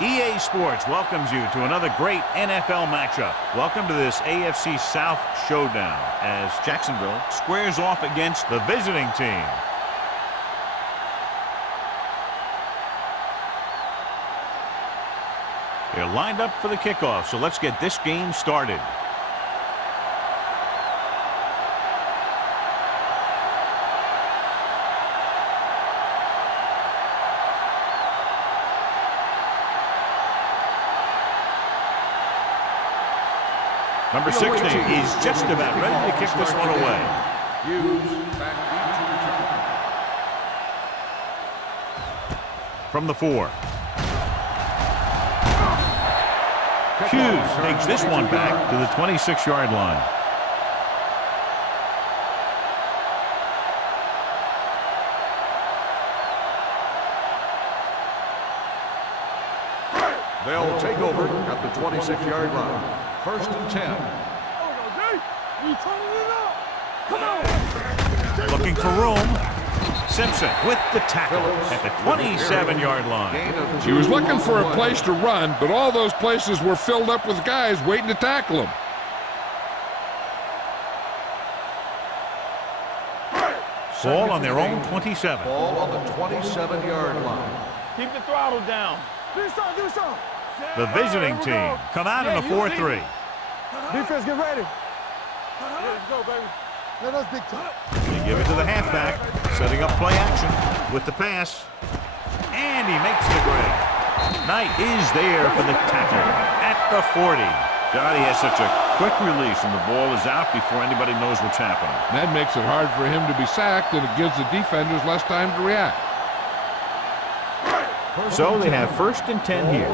EA Sports welcomes you to another great NFL matchup. Welcome to this AFC South showdown as Jacksonville squares off against the visiting team. They're lined up for the kickoff, so let's get this game started. Number 16 is just about ready to kick this one away. From the 4. Hughes takes this one back to the 26-yard line. They'll take over at the 26-yard line. First and 10. Looking for room. Simpson with the tackle at the 27-yard line. He was looking for a place to run, but all those places were filled up with guys waiting to tackle him. Ball on their own 27. Ball on the 27-yard line. Keep the throttle down. Do something. The visiting team come out in a 4-3. Defense, get ready. Let's go, baby. Let us big time. They give it to the halfback, setting up play action with the pass. And he makes the grab. Knight is there for the tackle at the 40. God, he has such a quick release, and the ball is out before anybody knows what's happening. That makes it hard for him to be sacked, and it gives the defenders less time to react. So they have first and 10 here.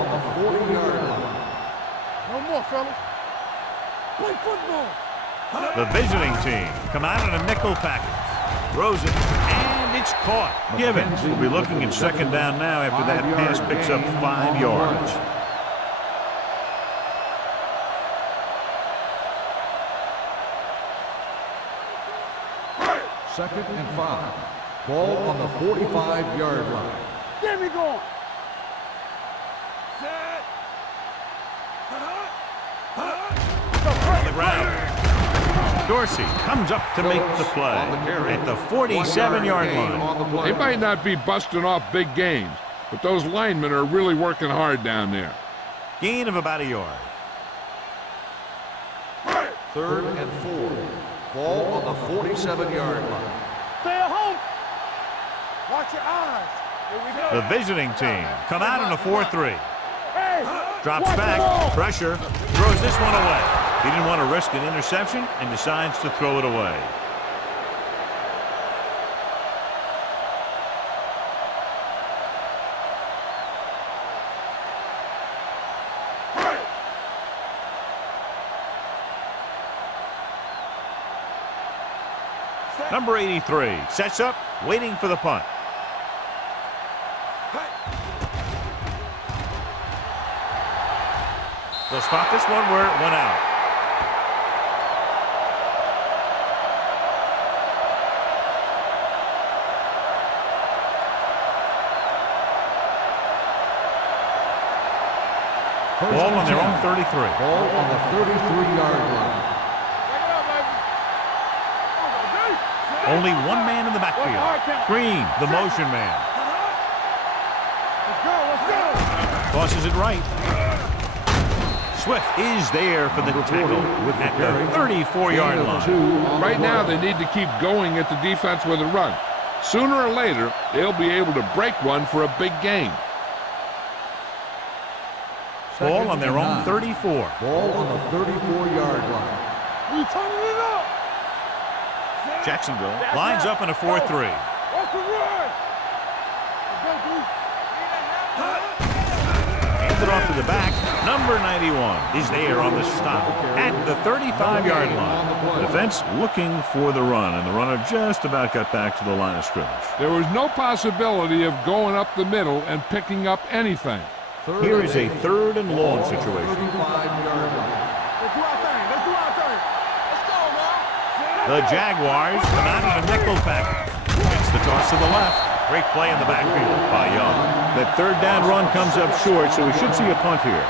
No more, fellas. Play football. The visiting team come out in a nickel package. Throws it, and it's caught. Givens will be looking at second down now after that pass picks up 5 yards. Second and 5. Ball on the 45-yard line. Get me going. On the ground. Dorsey comes up to make the play at the 47-yard line. They might not be busting off big gains, but those linemen are really working hard down there. Gain of about a yard. Third and 4. Ball on the 47-yard line. Stay at home. Watch your eyes. Here we go. The visiting team come out in a 4-3. Hey, Drops back, pressure, throws this one away. He didn't want to risk an interception and decides to throw it away. Number 83 sets up, waiting for the punt. They'll spot this one where it went out. Ball on their own 33. Ball on the 33-yard line. Only one man in the backfield. Green, the motion man. let's go. Tosses it right. Swift is there for the tackle at the 34-yard line. Right now, they need to keep going at the defense with a run. Sooner or later, they'll be able to break one for a big gain. Ball on their own 34. Ball on the 34-yard line. We turning it up. Jacksonville lines up in a 4-3. What's the run? Hands it off to the back. Number 91 is there on the stop at the 35-yard line. Defense looking for the run, and the runner just about got back to the line of scrimmage. There was no possibility of going up the middle and picking up anything. Here is a third and long situation. 35-yard line. Let's do our thing. Let's go, man. The Jaguars come out in a nickel package. It's the toss to the left. Great play in the backfield by Young. That third down run comes up short, so we should see a punt here.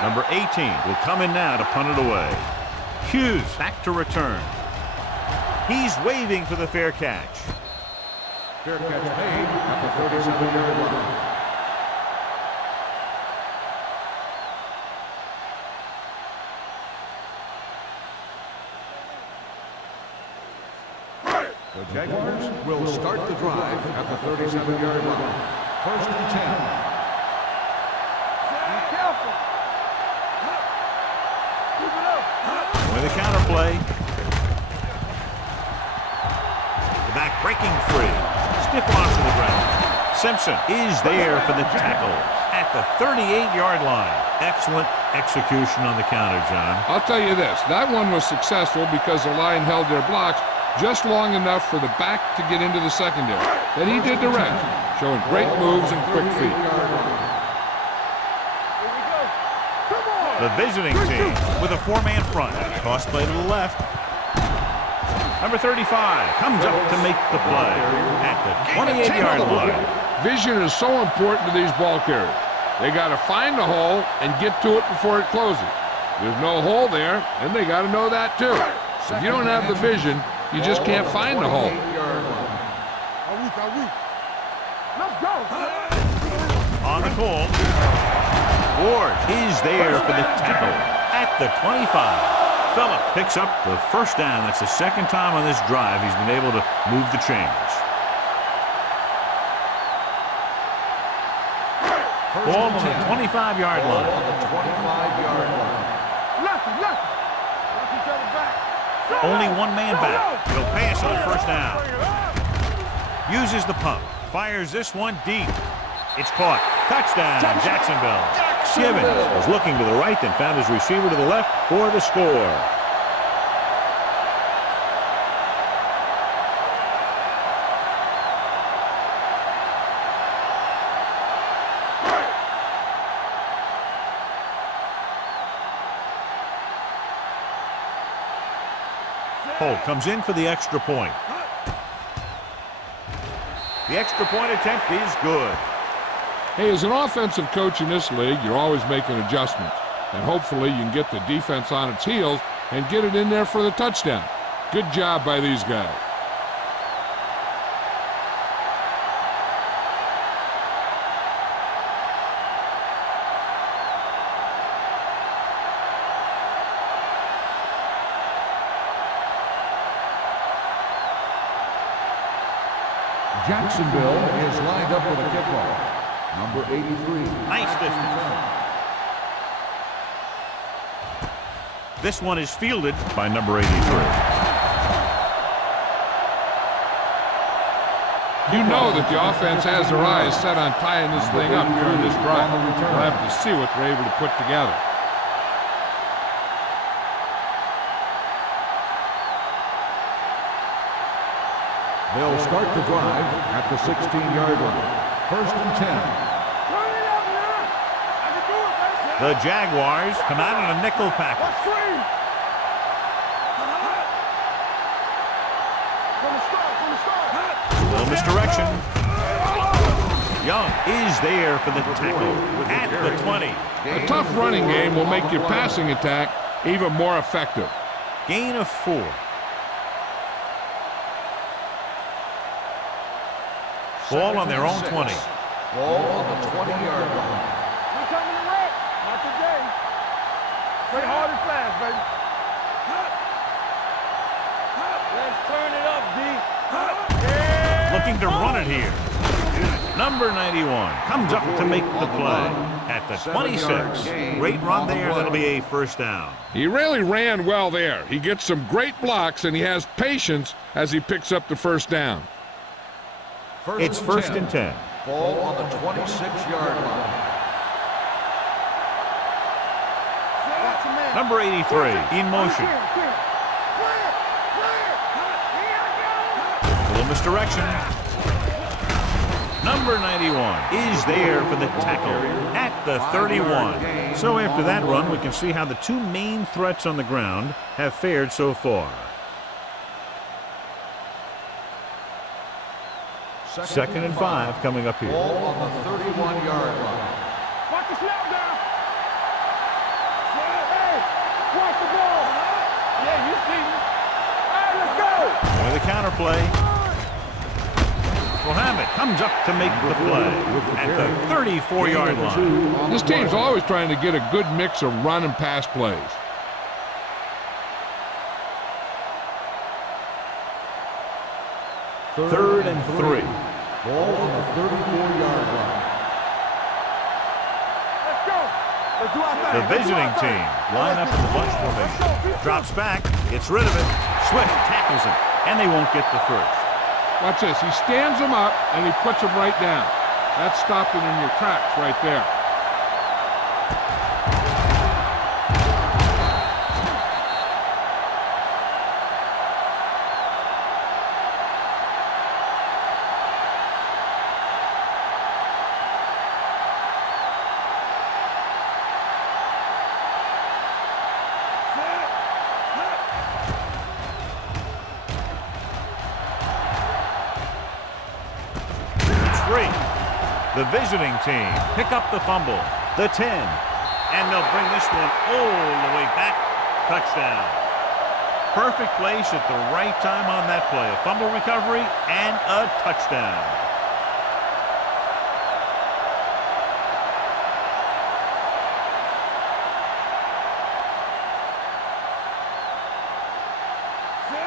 Number 18 will come in now to punt it away. Hughes back to return. He's waving for the fair catch. Fair catch made at the 37-yard line. The Jaguars will start the drive at the 37-yard line. First and 10. Be careful. Keep it up. With a counter play. The back breaking free. Stiff launch to the ground. Simpson is there for the tackle at the 38-yard line. Excellent execution on the counter, John. I'll tell you this, that one was successful because the line held their blocks just long enough for the back to get into the secondary. Then he did the rest, showing great moves and quick feet. The visiting team with a four-man front. Cross play to the left. Number 35 comes up to make the play at the 28-yard line. Vision is so important to these ball carriers. They got to find the hole and get to it before it closes. There's no hole there, and they got to know that too. So if you don't have the vision, you just can't find the hole. Let's go. On the call. Ward is there for the tackle at the 25. Phillip picks up the first down. That's the second time on this drive he's been able to move the chains. Ball on the 25-yard line. On the 25-yard line. Lefty. Let's each other back. Only one man back. He'll pass on first down. Uses the pump. Fires this one deep. It's caught. Touchdown, Jacksonville. Givens was looking to the right, then found his receiver to the left for the score. Holt comes in for the extra point. The extra point attempt is good. Hey, as an offensive coach in this league, you're always making adjustments. And hopefully you can get the defense on its heels and get it in there for the touchdown. Good job by these guys. Jacksonville is lined up for the kickoff. Number 83. Nice distance. This one is fielded by number 83. You know that the offense has their eyes set on tying this thing up during this drive. We'll have to see what they're able to put together. They'll start the drive at the 16-yard line. First and 10. The Jaguars come out in a nickel package. Little misdirection. Young is there for the tackle at the 20. A tough running game will make your passing attack even more effective. Gain of 4. Ball on their own 20. Ball on the 20-yard line. We're coming to wreck. Not today. Play hard and fast, baby. Let's turn it up, D. Looking to run it here. Number 91 comes up to make the play at the 26. Great run there. That'll be a first down. He really ran well there. He gets some great blocks, and he has patience as he picks up the first down. It's first and 10. Ball on the 26-yard line. Number 83 in motion. Little misdirection. Number 91 is there for the tackle at the 31. So after that run, we can see how the two main threats on the ground have fared so far. Second and 5 coming up here. Ball on the 31-yard line. Watch the snap down. Hey, watch the ball. Yeah, you see me. All right, let's go. With a counter play. Mohammed comes up to make the play at the 34-yard line. This team's always trying to get a good mix of run and pass plays. Third and 3. Ball on the 34-yard line. Let's go. Let's do our thing. The visiting team line up in the bunch formation. Drops back, gets rid of it. Swift tackles him, and they won't get the first. Watch this. He stands him up, and he puts him right down. That's stopping in your tracks right there. The visiting team pick up the fumble, the 10, and they'll bring this one all the way back. Touchdown. Perfect place at the right time on that play. A fumble recovery and a touchdown.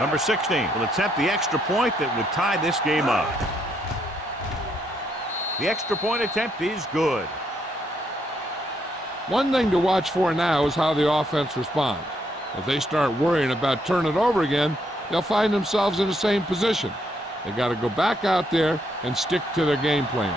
Number 16 will attempt the extra point that would tie this game up. The extra point attempt is good. One thing to watch for now is how the offense responds. If they start worrying about turning it over again, they'll find themselves in the same position. They got to go back out there and stick to their game plan.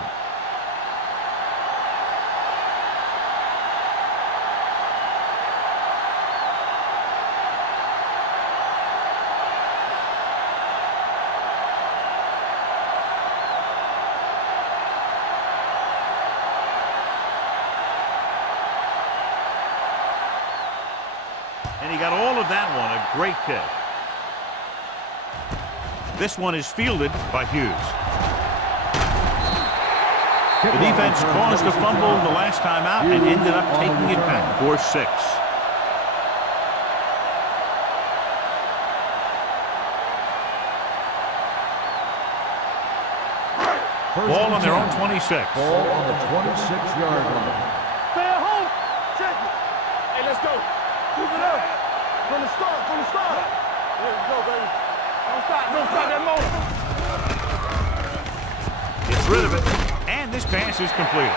And he got all of that one, a great kick. This one is fielded by Hughes. The defense caused a fumble the last time out and ended up taking it back for 6. Ball on their own 26. Ball on the 26-yard line. Stay at home. Check it. Hey, let's go. Keep it up. From the start, from the start. Yeah, let's go, baby. Don't stop that motor. Gets rid of it, and this pass is completed.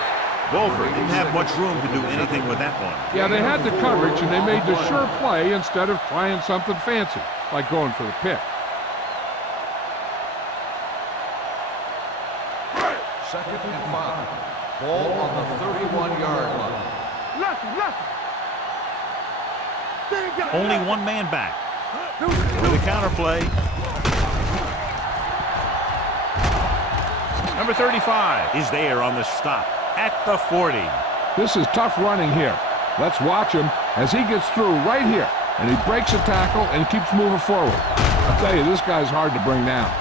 Wolford didn't have much room to do anything with that one. Yeah, they had the coverage, and they made the sure play instead of trying something fancy, like going for the pick. Second and 5. Ball on the 31-yard line. Lucky. Only one man back. With a counter play. Number 35 is there on the stop at the 40. This is tough running here. Let's watch him as he gets through right here. And he breaks a tackle and keeps moving forward. I'll tell you, this guy's hard to bring down.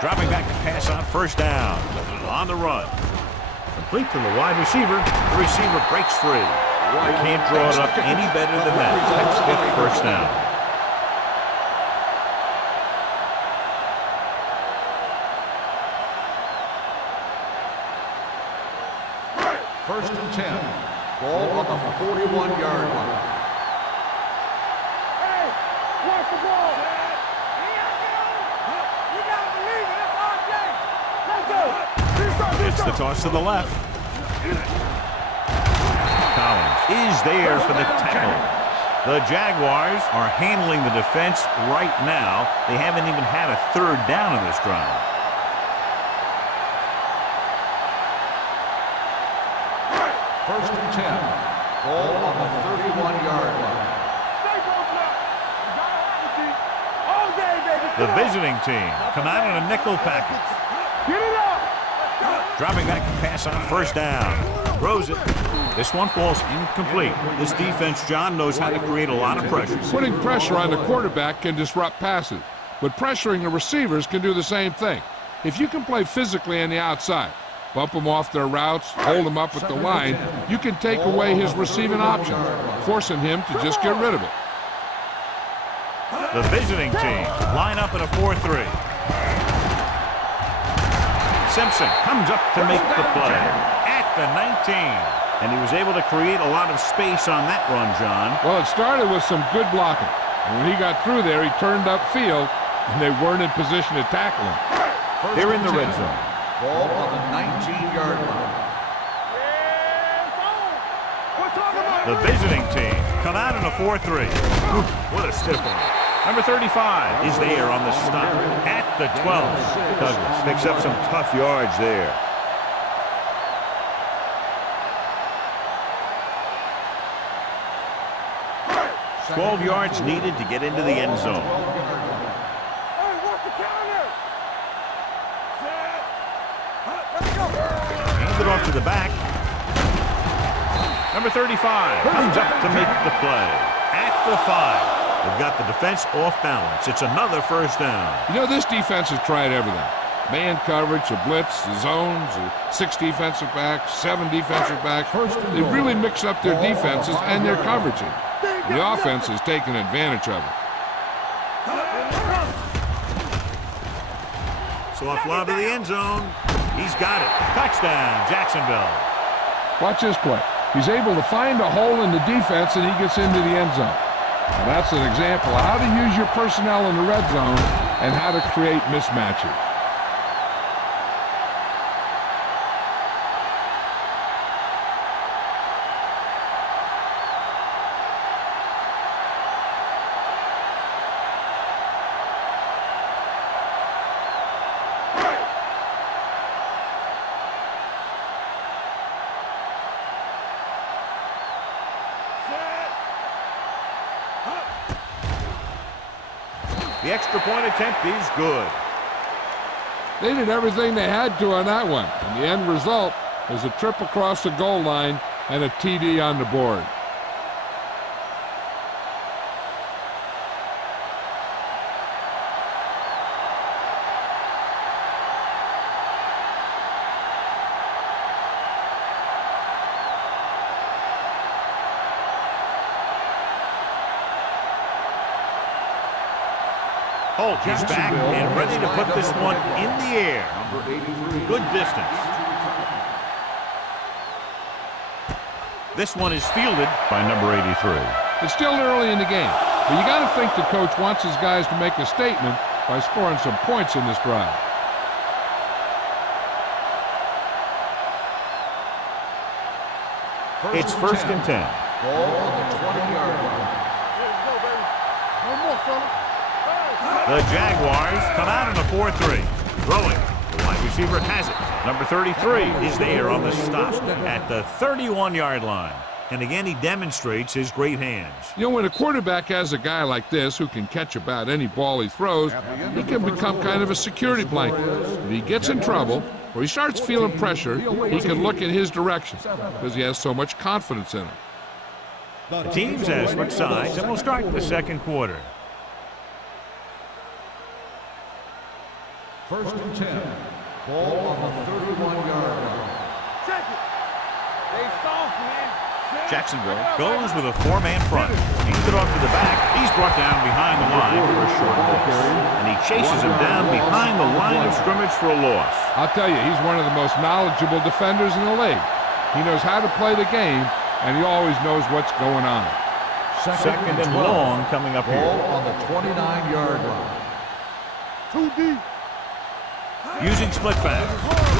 Dropping back to pass on first down. On the run. Complete to the wide receiver. The receiver breaks free. You can't draw it up any better than that. That's 5th first down. First and 10. Ball on the 41-yard line. Hey, watch the ball. It's the toss to the left. Collins is there for the tackle. The Jaguars are handling the defense right now. They haven't even had a third down in this drive. First and 10. Ball on the 31-yard line. Stay close up. You gotta have it, D. All day, baby. The visiting team come out in a nickel package. Get it up. Dropping back to pass on first down. Throws it. This one falls incomplete. This defense, John, knows how to create a lot of pressure. Putting pressure on the quarterback can disrupt passes, but pressuring the receivers can do the same thing. If you can play physically on the outside, bump them off their routes, hold them up at the line, you can take away his receiving options, forcing him to just get rid of it. The visiting team line up in a 4-3. Simpson comes up to make the play at the 19. And he was able to create a lot of space on that run, John. Well, it started with some good blocking. And when he got through there, he turned upfield, and they weren't in position to tackle him. They're in the red zone. Ball on the 19-yard line. The visiting team come out in a 4-3. What a stiff one. Number 35 is there on the stop at the 12. Douglas picks up some tough yards there. $12 yards needed to get into the end zone. Hey, what's the counter? Set. Let's go. Hands it off to the back. Number 35 comes up to make the play at the 5. They've got the defense off balance. It's another first down. You know, this defense has tried everything. Man coverage, a blitz, the zones, 6 defensive backs, 7 defensive backs. They really mix up their defenses and their coveraging. The offense has taken advantage of it. So off lob to the end zone. He's got it. Touchdown, Jacksonville. Watch this play. He's able to find a hole in the defense and he gets into the end zone. Now that's an example of how to use your personnel in the red zone and how to create mismatches. The extra point attempt is good. They did everything they had to on that one. And the end result is a trip across the goal line and a TD on the board. Holt is back and ready to put this one in the air. Good distance. This one is fielded by number 83. It's still early in the game, but you got to think the coach wants his guys to make a statement by scoring some points in this drive. It's first and 10. Ball on the 20-yard line. Let's go, baby. One more, fella. The Jaguars come out in a 4-3. Throwing. The wide receiver has it. Number 33 is there on the stop at the 31-yard line. And again, he demonstrates his great hands. You know, when a quarterback has a guy like this who can catch about any ball he throws, he can become kind of a security blanket. If he gets in trouble or he starts feeling pressure, he can look in his direction because he has so much confidence in him. The teams have switched sides, and we'll start the second quarter. First and 10. Ball on the 31-yard line. Check it. They soft, man. Jacksonville goes with a 4-man front. Hands it off to the back. He's brought down behind the line for a short loss. And he chases him down behind the line of scrimmage for a loss. I'll tell you, he's one of the most knowledgeable defenders in the league. He knows how to play the game, and he always knows what's going on. Second and long coming up here. Ball on the 29-yard line. Too deep. Using split pass.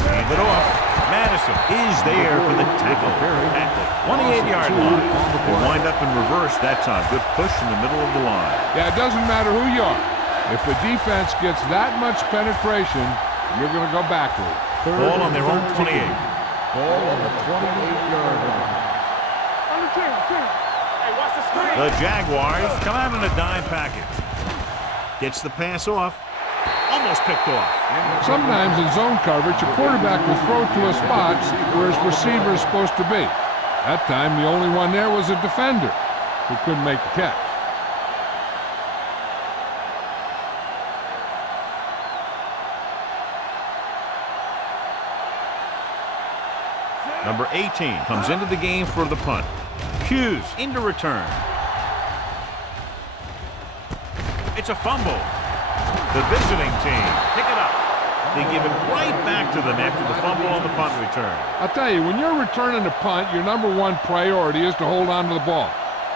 Hand it off. Madison is there for the tackle at the 28-yard line. They wind up in reverse that time. Good push in the middle of the line. Yeah, it doesn't matter who you are. If the defense gets that much penetration, you're going to go backward. Ball on their own 28. Ball on the 28-yard line. The Jaguars come out in a dime package. Gets the pass off. Almost picked off. Sometimes in zone coverage, a quarterback will throw to a spot where his receiver is supposed to be. That time, the only one there was a defender who couldn't make the catch. Number 18 comes into the game for the punt. Hughes into return. It's a fumble. The visiting team pick it up. They give it right back to them after the fumble on the punt return. I'll tell you, when you're returning a punt, your number one priority is to hold on to the ball.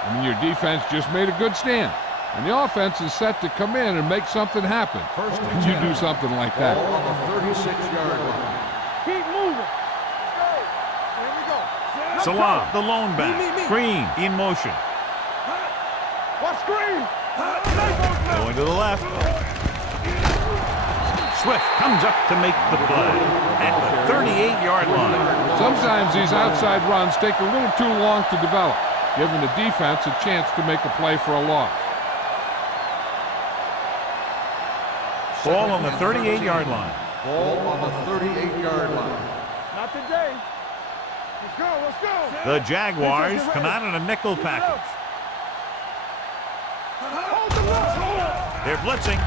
I mean, your defense just made a good stand. And the offense is set to come in and make something happen. First and And you 10. do something like that. Ball on the 36-yard line. Keep moving. Here we go. Salam, the lone back. Green in motion. Watch screen. Going to the left. Swift comes up to make the play at the 38-yard line. Sometimes these outside runs take a little too long to develop, giving the defense a chance to make a play for a loss. Ball on the 38-yard line. Ball on the 38-yard line. Not today. Let's go. Let's go. The Jaguars come out in a nickel package. Hold the look. They're blitzing.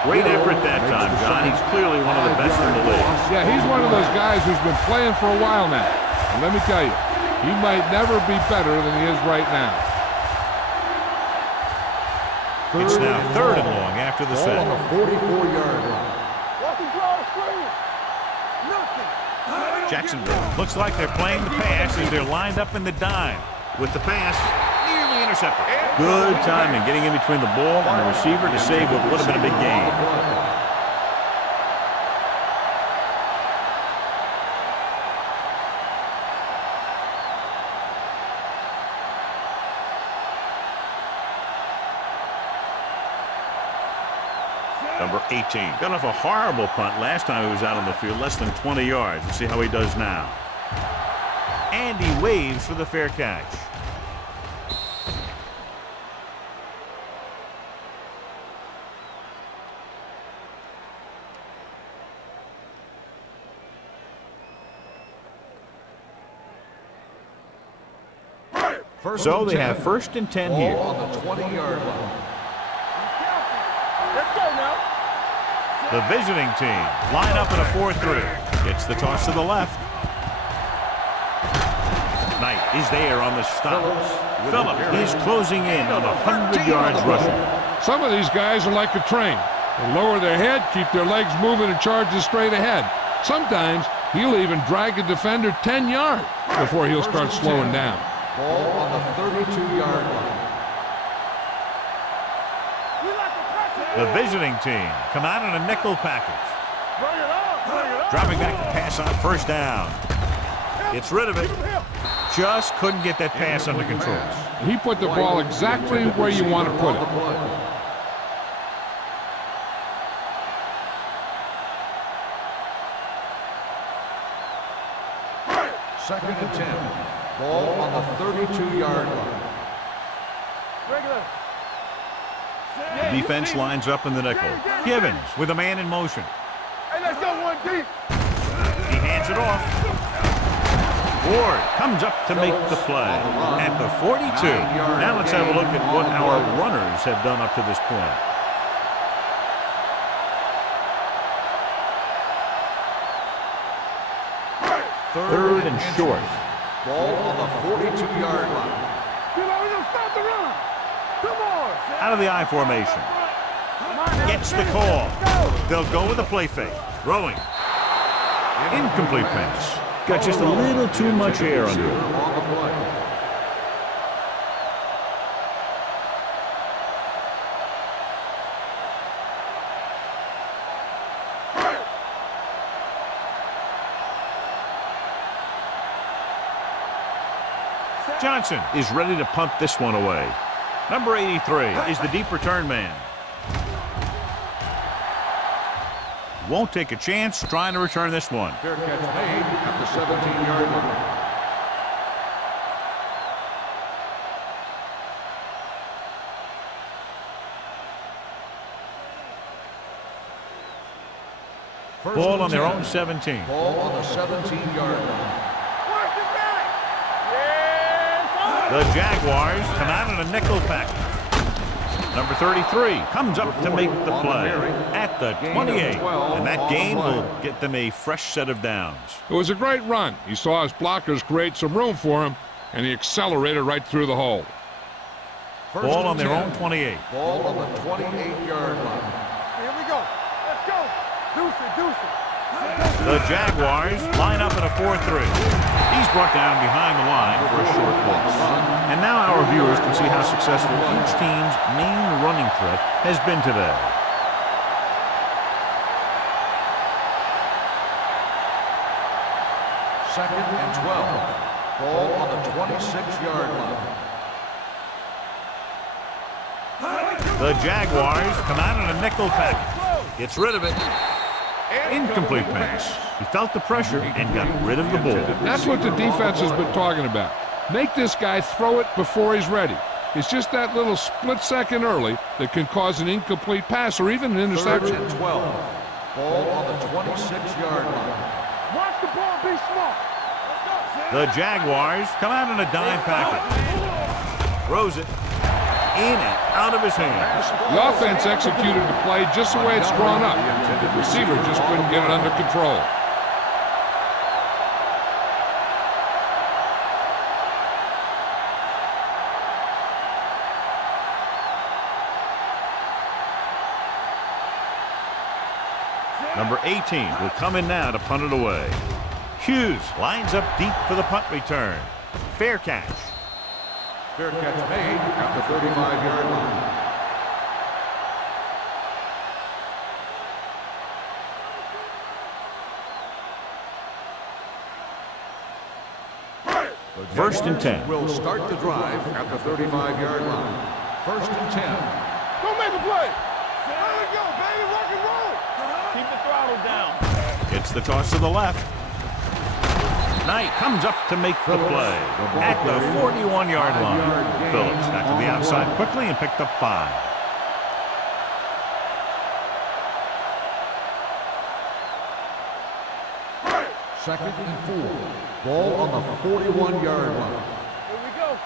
Great effort that time, John. He's clearly one of the best in the league. Yeah, he's one of those guys who's been playing for a while now. And let me tell you, he might never be better than he is right now. It's now third and long after the Ball set. on the 44-yard line. Walking draw screen. Nothing. Jacksonville looks like they're playing the pass as they're lined up in the dime. With the pass, nearly intercepted. Good timing getting in between the ball and the receiver to save what would have been a big gain. Number 18 got off a horrible punt last time he was out on the field, less than 20 yards. Let's see how he does now. And he waves for the fair catch. So they have first and 10 here. Ball on the 20-yard line. Let's go now. The visiting team line up in a 4-3. Gets the toss to the left. Knight is there on the stop. Phillips is closing in on 100 yards rushing. Some of these guys are like a train. They lower their head, keep their legs moving, and charge straight ahead. Sometimes he'll even drag a defender 10 yards before he'll start slowing down. Ball on the 32-yard line. The visiting team come out in a nickel package. Bring it up. Bring it up. Dropping back to pass on first down. Gets rid of it. Just couldn't get that pass under control. He put the ball exactly where you want to put it. Second and 10. Ball on the 32-yard line. Regular. Defense lines up in the nickel. Givens with a man in motion. Hey, let's go one deep. He hands it off. Ward comes up to make the play at the 42. Now let's have a look at what our runners have done up to this point. Third and short. Ball on the 42-yard line. You know, we're going to stop the run. Come on. Out of the I formation. Gets the call. They'll go with a play fake. Throwing. Incomplete pass. Got just a little too much air under it. On the play. Johnson is ready to punt this one away. Number 83 is the deep return man. Won't take a chance trying to return this one. Fair catch made at the 17-yard line. First Ball and on their 10. own 17. Ball on the 17-yard line. Work it back. Yeah, The Jaguars come out in a nickel package. Number 33 comes up to make the play at the 28. And that gain will get them a fresh set of downs. It was a great run. He saw his blockers create some room for him, and he accelerated right through the hole. First Ball and on their 10. own 28. Ball on the 28-yard line. here we go. Let's go. Deuce it, deuce it. The Jaguars line up in a 4-3. He's brought down behind the line for a short loss. And now our viewers can see how successful each team's main running threat has been today. Second and 12. Ball on the 26-yard line. The Jaguars come out in a nickel package. Gets rid of it. Incomplete pass. He felt the pressure and got rid of the ball. That's what the defense has been talking about. Make this guy throw it before he's ready. It's just that little split second early that can cause an incomplete pass or even an Third interception. and 12. Ball on the 26-yard line. Watch the ball, be smart. The Jaguars come out in a dime package. Throws it in and out of his hands. The offense executed the play just the way it's drawn up. The receiver just couldn't get it under control. Number 18 will come in now to punt it away. Hughes lines up deep for the punt return. Fair catch. Fair catch made at the 35-yard line. First and 10. Will start the drive at the 35-yard line. First and 10. Go make a play. There we go, baby. Rock and roll. Keep the throttle down. It's the toss to the left. Knight comes up to make the play at the 41-yard line. Phillips back to the outside quickly and picked up 5. Second and 4. Ball on the 41-yard line. Here we go.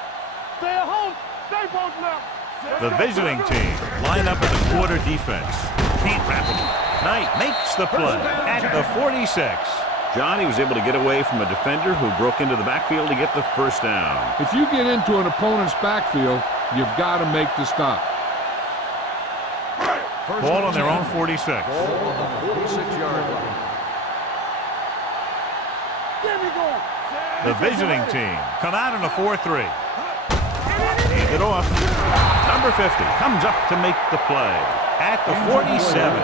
Stay at home. Stay both now. The visiting team line up in the quarter defense. Can't wrap him. Knight makes the play at the 46. Johnny was able to get away from a defender who broke into the backfield to get the first down. If you get into an opponent's backfield, you've got to make the stop. Ball on their own 46. Ball on the 46-yard line. There we go. The visiting team come out in a 4-3. Hand it off. Number 50 comes up to make the play at the 47.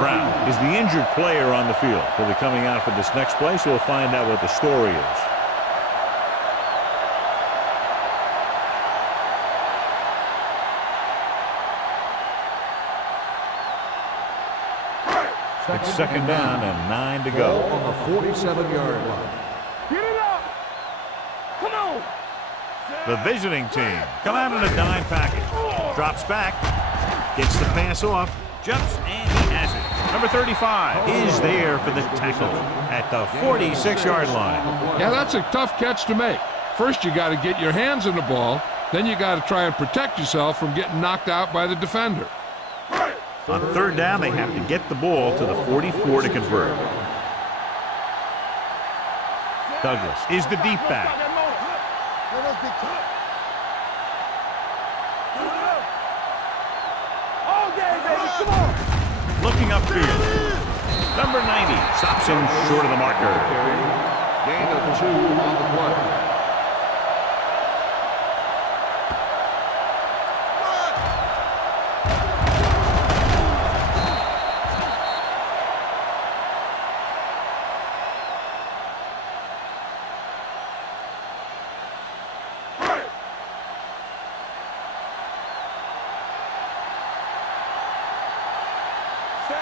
Brown is the injured player on the field. He'll be coming out for this next play, so we'll find out what the story is. It's second down and 9 to go. Ball on the 47-yard line. Get it up. Come on. The visiting team come out in a dime package. Drops back. Gets the pass off. Jumps and he has it. Number 35 is there for the tackle at the 46-yard line. Yeah, that's a tough catch to make. First, you got to get your hands on the ball. Then you got to try and protect yourself from getting knocked out by the defender. On third down, they have to get the ball to the 44 to convert. Douglas is the deep back. All day, baby. Come on. Looking upfield. Number 90 stops him short of the marker. Gain of 2 on the play.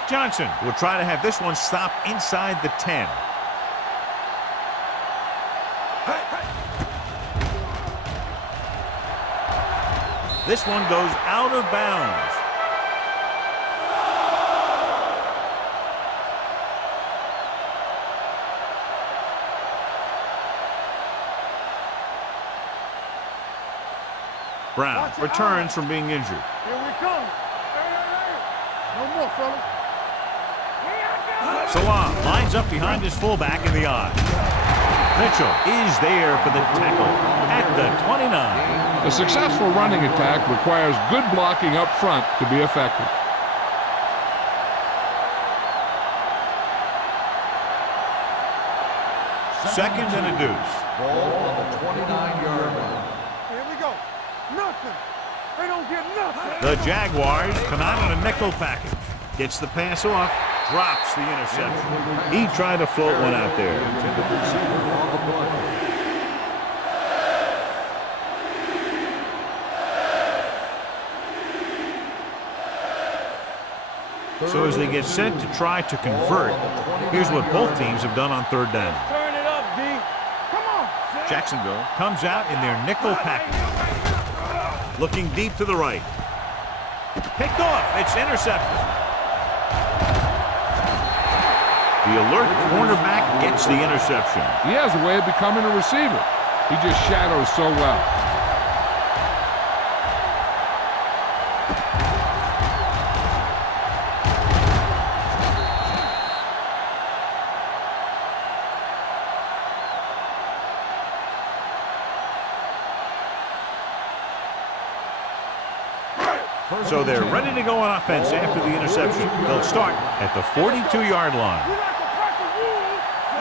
Johnson will try to have this one stop inside the 10. This one goes out of bounds. Brown returns from being injured. Here we come. No more, fellas. Salam lines up behind his fullback in the eye. Mitchell is there for the tackle at the 29. A successful running attack requires good blocking up front to be effective. Second and a deuce. Ball on the 29-yard line. Here we go. Nothing. They don't get nothing. The Jaguars come out in a nickel package. Gets the pass off, drops the interception. He tried to float one out there. Intended receiver on the play. So as they get set to try to convert, here's what both teams have done on third down. Turn it up, D. Come on. Jacksonville comes out in their nickel package. Looking deep to the right. Picked off. It's intercepted. The alert cornerback gets the interception. He has a way of becoming a receiver. He just shadows so well. So they're ready to go on offense after the interception. They'll start at the 42-yard line.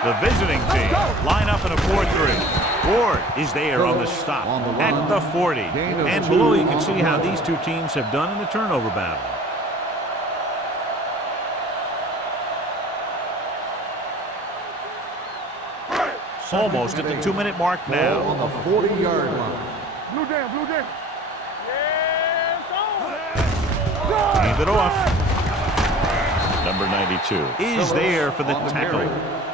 The visiting team line up in a 4-3. Ward is there on the stop at the 40. And below you can see how these two teams have done in the turnover battle. Almost at the 2-minute mark now. On the 40-yard line. Blue down, blue down. Hand it off. Number 92 is there for the tackle.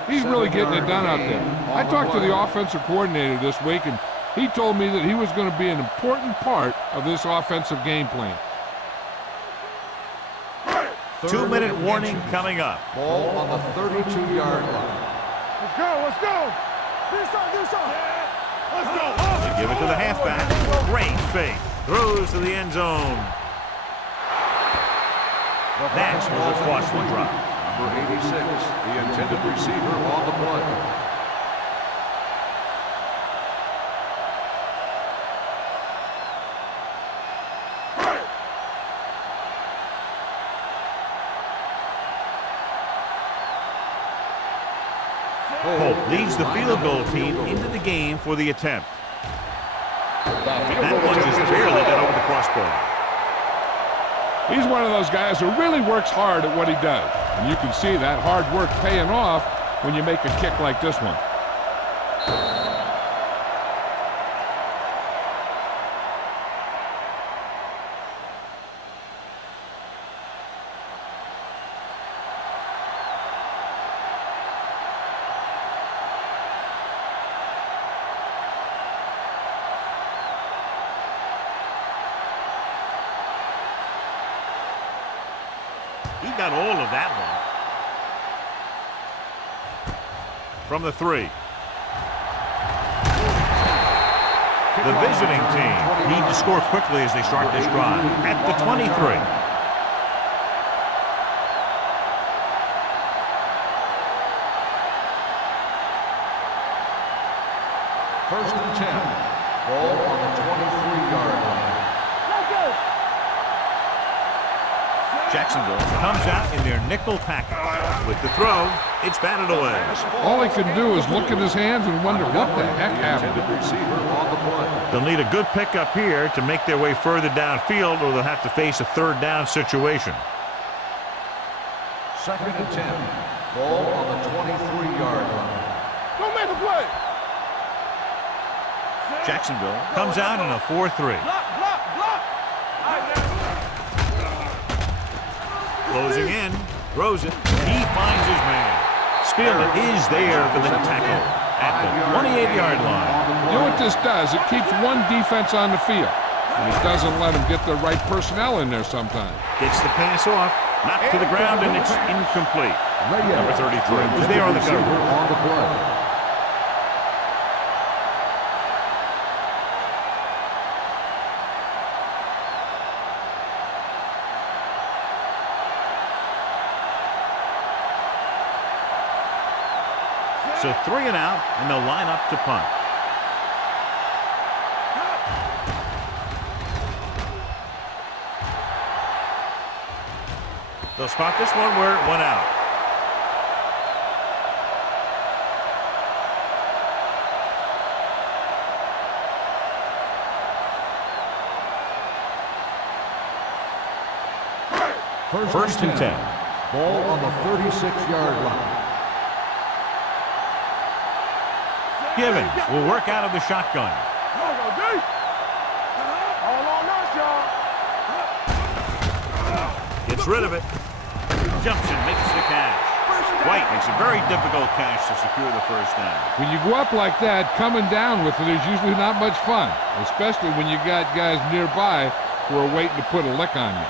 He's really getting it done out there. I talked to the offensive coordinator this week, and he told me that he was going to be an important part of this offensive game plan. 2-minute warning coming up. Ball on the 32-yard line. Let's go, let's go. This on. Let's go. They give it to the halfback. Great fake. Throws to the end zone. That was a costly drop. Number 86, the intended receiver on the play. Holt leads the field goal team into the game for the attempt. That one just barely got over the crossbar. He's one of those guys who really works hard at what he does. And you can see that hard work paying off when you make a kick like this one. He got all of that one. From the 3. The visiting team need to score quickly as they start this drive at the 23. First and 10. Ball on the 23-yard line. Jacksonville comes out in their nickel package. With the throw, it's batted away. All he can do is look at his hands and wonder what the heck happened. Receiver on the play. They'll need a good pickup here to make their way further downfield, or they'll have to face a third down situation. Second and 10. Ball on the 23-yard line. Don't make a play. Jacksonville comes out in a 4-3. Block. Closing in, throws it. He finds his man. Spielman is there for the tackle at the 28-yard line. You know what this does? It keeps one defense on the field. And it doesn't let them get the right personnel in there sometimes. Gets the pass off, knocked to the ground, and it's incomplete. Number 33 was there on the cover. On the play. It's a 3 and out, and they'll line up to punt. They'll spot this one where it went out. First and 10. Ball on the 36-yard line. Givens will work out of the shotgun. All on us, y'all. Gets rid of it. Jumps and makes the catch. White makes a very difficult catch to secure the first down. When you go up like that, coming down with it is usually not much fun, especially when you got guys nearby who are waiting to put a lick on you.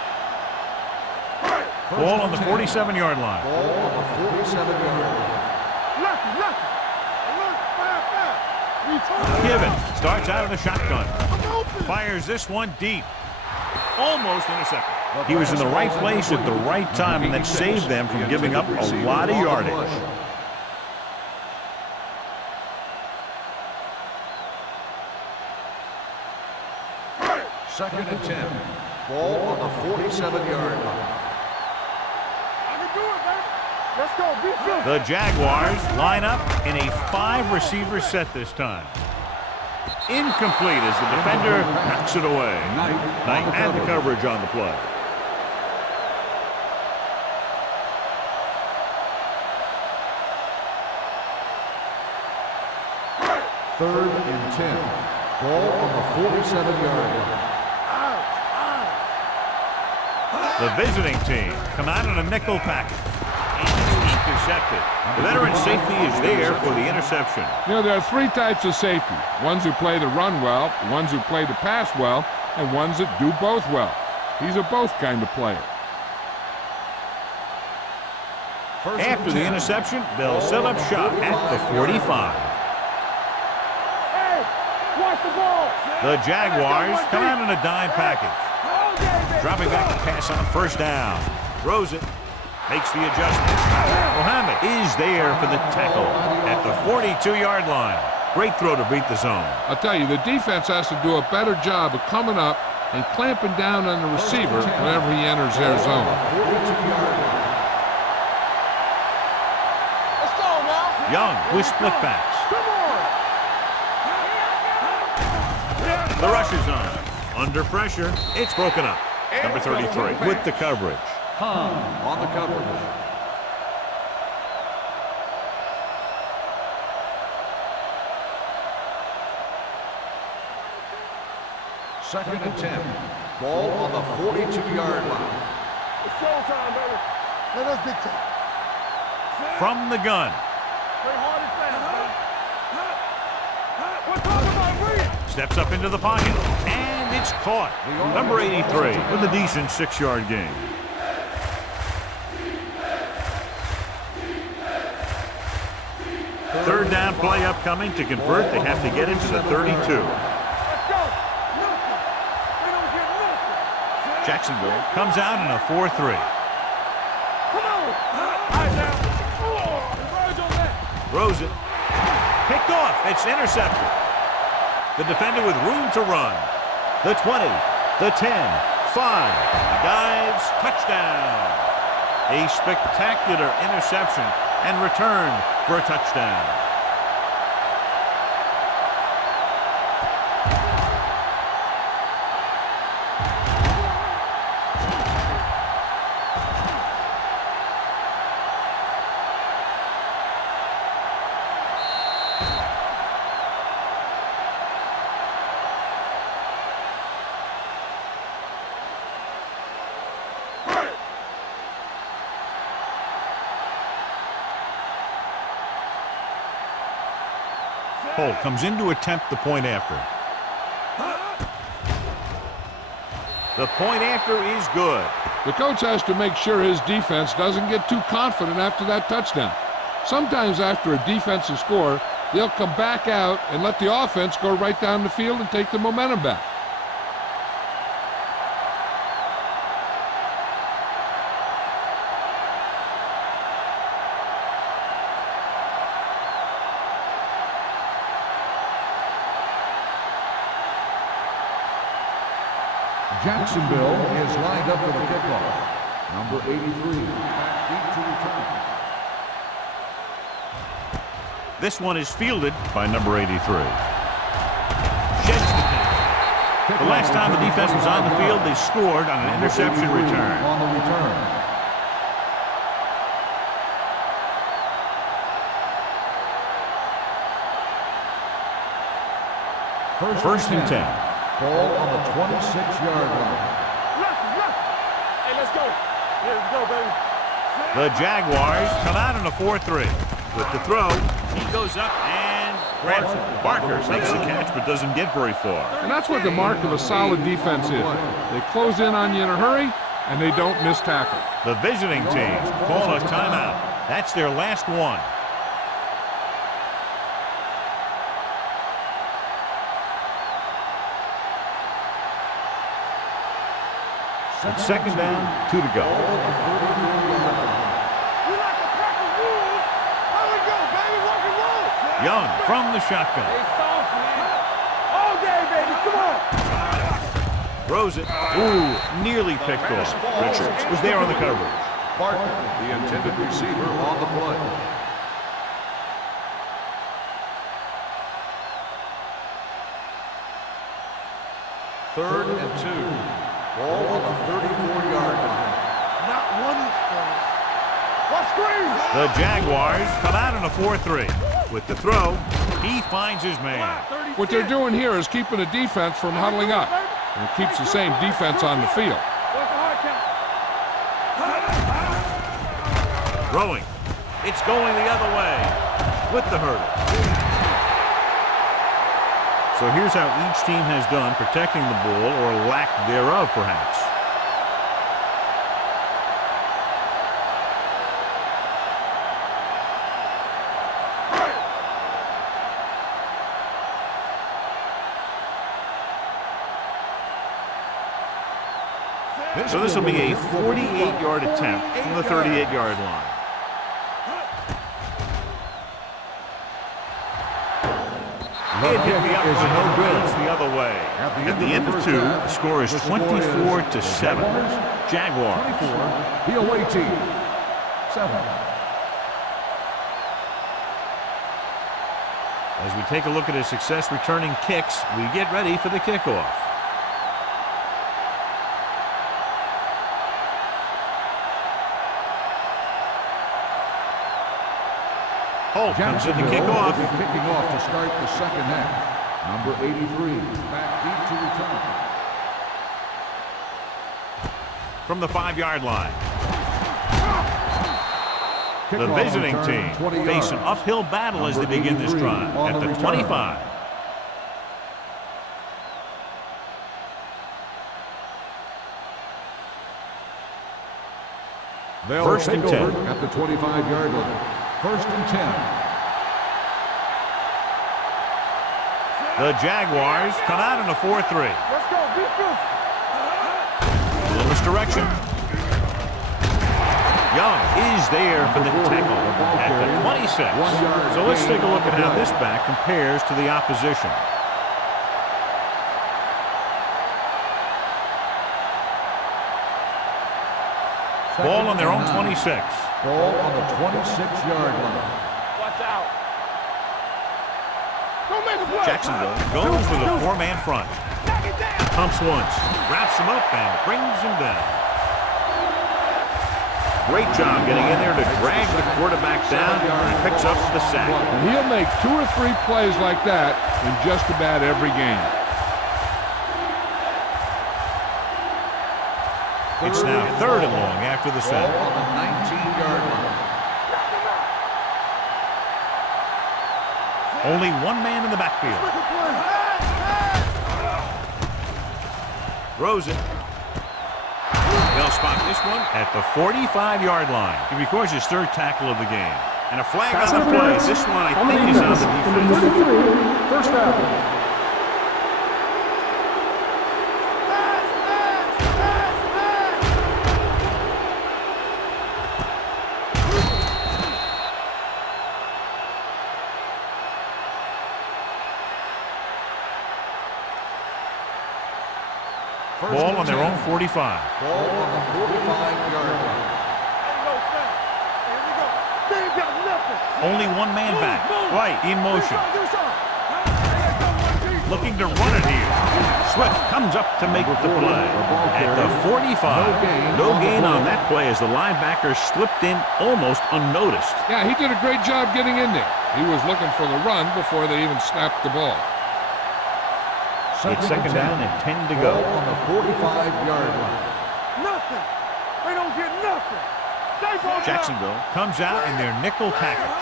Ball on the 47-yard line. Ball on the 47-yard line. Givens starts out of the shotgun. Fires this one deep. Almost intercepted. He was in the right place at the right time, and that saved them from giving up a lot of yardage. Second and 10. Ball on the 47-yard line. Let's go, beat you. The Jaguars line up in a 5-receiver set this time. Incomplete as the defender knocks it away. Knight had the coverage on the play. Third and 10. Ball on the 47-yard line. The visiting team come out in a nickel package. And it's intercepted. The veteran safety is there for the interception. You know, there are three types of safety. Ones who play the run well, ones who play the pass well, and ones that do both well. He's a both kind of player. After the interception, they'll set up shop at the 45. Hey, watch the ball. The Jaguars come out in a dime package. Dropping back to pass on first down. Throws it. Makes the adjustment. Mohammed is there for the tackle at the 42-yard line. Great throw to beat the zone. I'll tell you, the defense has to do a better job of coming up and clamping down on the receiver whenever he enters their zone. Let's go now. Young with split backs. Come on. The rush is on. Under pressure, it's broken up. Number 33 with the coverage. On the coverage. Second and 10. Ball on the 42-yard line. It's showtime, baby. Let us dictate. From the gun. Play hard and fast, baby. We're talking about read. Steps up into the pocket. And it's caught. Number 83 with a decent 6-yard gain. Third down play upcoming. To convert, they have to get into the 32. Let's go. We don't get nothing. Jacksonville comes out in a 4-3. Come on. All right, now. Converge on that. Throws it. Picked off. It's intercepted. The defender with room to run. The 20, the 10, 5. Dives. Touchdown. A spectacular interception and returned for a touchdown. Holt comes in to attempt the point after. The point after is good. The coach has to make sure his defense doesn't get too confident after that touchdown. Sometimes after a defensive score, they'll come back out and let the offense go right down the field and take the momentum back. Jacksonville is lined up for the kickoff. Number 83, back deep to return. This one is fielded by number 83. Sheds the tackle. The last time the defense was on the field, they scored on an interception return. On the return. First and 10. Ball on the 26-yard line. Hey, let's go. Yeah, let's go, baby. The Jaguars come out on a 4-3. With the throw, he goes up and grabs it. Barker makes the catch but doesn't get very far. And that's what the mark of a solid defense is. They close in on you in a hurry, and they don't miss tackle. The visiting team call a timeout. That's their last one. It's second down, 2 to go. We like to practice rules. How we go, baby? Rock and roll. Young from the shotgun. Hey, soft, man. All day, baby. Come on. Throws it. Ooh, nearly picked off. Richards was there on the coverage. Barker, the intended receiver on the play. Third and 2. Ball on the 34-yard line. Not one experience. What screen? The Jaguars come out on a 4-3. With the throw, he finds his man. What they're doing here is keeping the defense from huddling up. And it keeps the same defense on the field. What's the hard count? Throwing. It's going the other way with the hurdle. So here's how each team has done protecting the ball, or lack thereof, perhaps. So this will be a 48-yard attempt from the 38-yard line. It hit the upright and bounce the other way. At the end of 2, the score is 24-7. Jaguars. The away team. 7. As we take a look at his success returning kicks, we get ready for the kickoff. Holt comes in to kick off. Kicking off to start the second half. Number 83, back deep to return. From the 5-yard line. The visiting team face an uphill battle as they begin this drive at the 25. First and 10 at the 25-yard line. First and 10. The Jaguars come out in a 4-3. Let's go. Be good. Little misdirection. Young is there for the tackle at the 26. So let's take a look at how this back compares to the opposition. Ball on their own 26. Ball on the 26-yard line. Watch out. Don't make a play. Jacksonville goes with a 4-man front. Knock it down. Pumps once, wraps him up, and brings him down. Great job getting in there to drag the quarterback down, and picks up the sack. And he'll make 2 or 3 plays like that in just about every game. It's now 3rd and long after the sack. Ball on the 19-yard line. Only 1 man in the backfield. Throws it. They'll spot this one at the 45-yard line. He records his 3rd tackle of the game. And a flag on the play. This one, I think, is on the defense. First down. Ball on their own 45. Ball on the 45-yard line. Here we go. They ain't got nothing. Only one man back. Right, in motion. Give us some. Looking to run it here. Swift comes up to make the play. At the 45. No gain on that play as the linebacker slipped in almost unnoticed. Yeah, he did a great job getting in there. He was looking for the run before they even snapped the ball. It's second down and 10 to go. Ball on the 45-yard line. Nothing. They don't get nothing. Jacksonville comes out in their nickel package.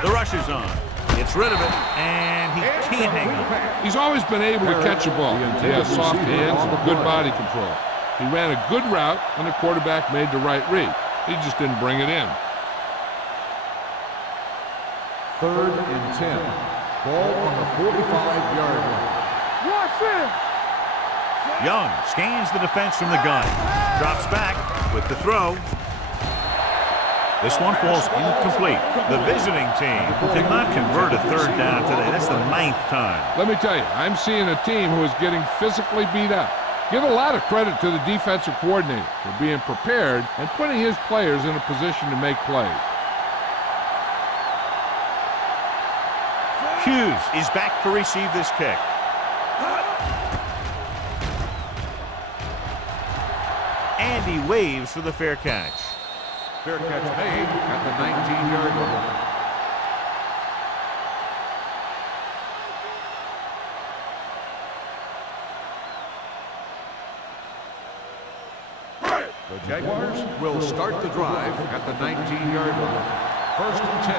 The rush is on. Gets rid of it, and he can't hang on. He's always been able to catch a ball. He has soft hands and good body control. He ran a good route, and the quarterback made the right read. He just didn't bring it in. 3rd and 10. Ball on the 45-yard line. Watch this. Young scans the defense from the gun. Drops back with the throw. This one falls incomplete. The visiting team did not convert a 3rd down today. That's the 9th time. Let me tell you, I'm seeing a team who is getting physically beat up. Give a lot of credit to the defensive coordinator for being prepared and putting his players in a position to make plays. Hughes is back to receive this kick. And he waves for the fair catch. Fair catch made at the 19-yard line. The Jaguars will start the drive at the 19-yard line. 1st and 10.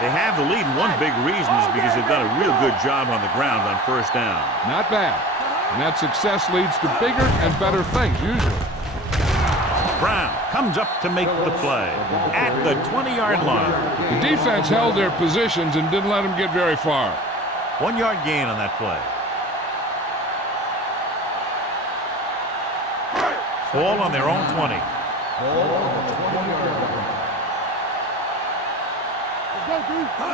They have the lead, and one big reason is because they've done a real good job on the ground on 1st down. Not bad. And that success leads to bigger and better things, usually. Brown comes up to make the play at the 20-yard line. The defense held their positions and didn't let them get very far. 1-yard gain on that play. Ball on their own 20. Ball on the 20-yard line.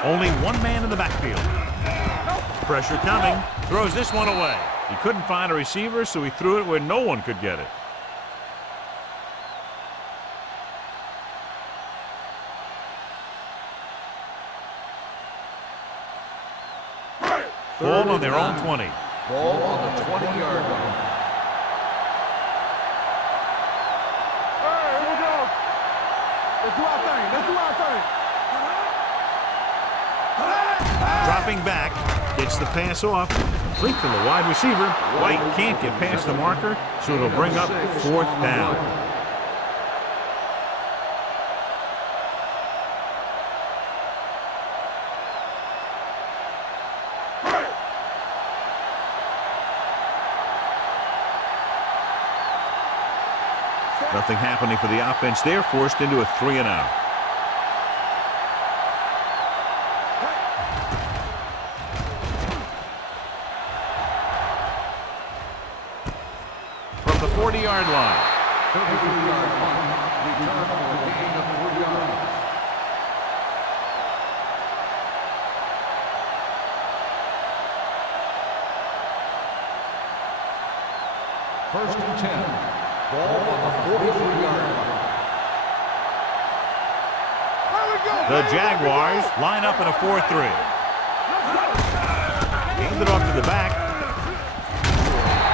Only one man in the backfield. Pressure coming. Throws this one away. He couldn't find a receiver, so he threw it where no one could get it. Ball on their own 20. Ball on the 20-yard line. Here we go. Let's do our thing. Let's do our thing. Dropping back, gets the pass off, complete to the wide receiver. White can't get past the marker, so it'll bring up 4th down. Nothing happening for the offense there, forced into a 3-and-out. From the 40-yard line. 33-yard line. Return for a gain of 3 yards. First and 10. Ball on the 43-yard line. The Jaguars line up in a 4-3. Hand it off to the back.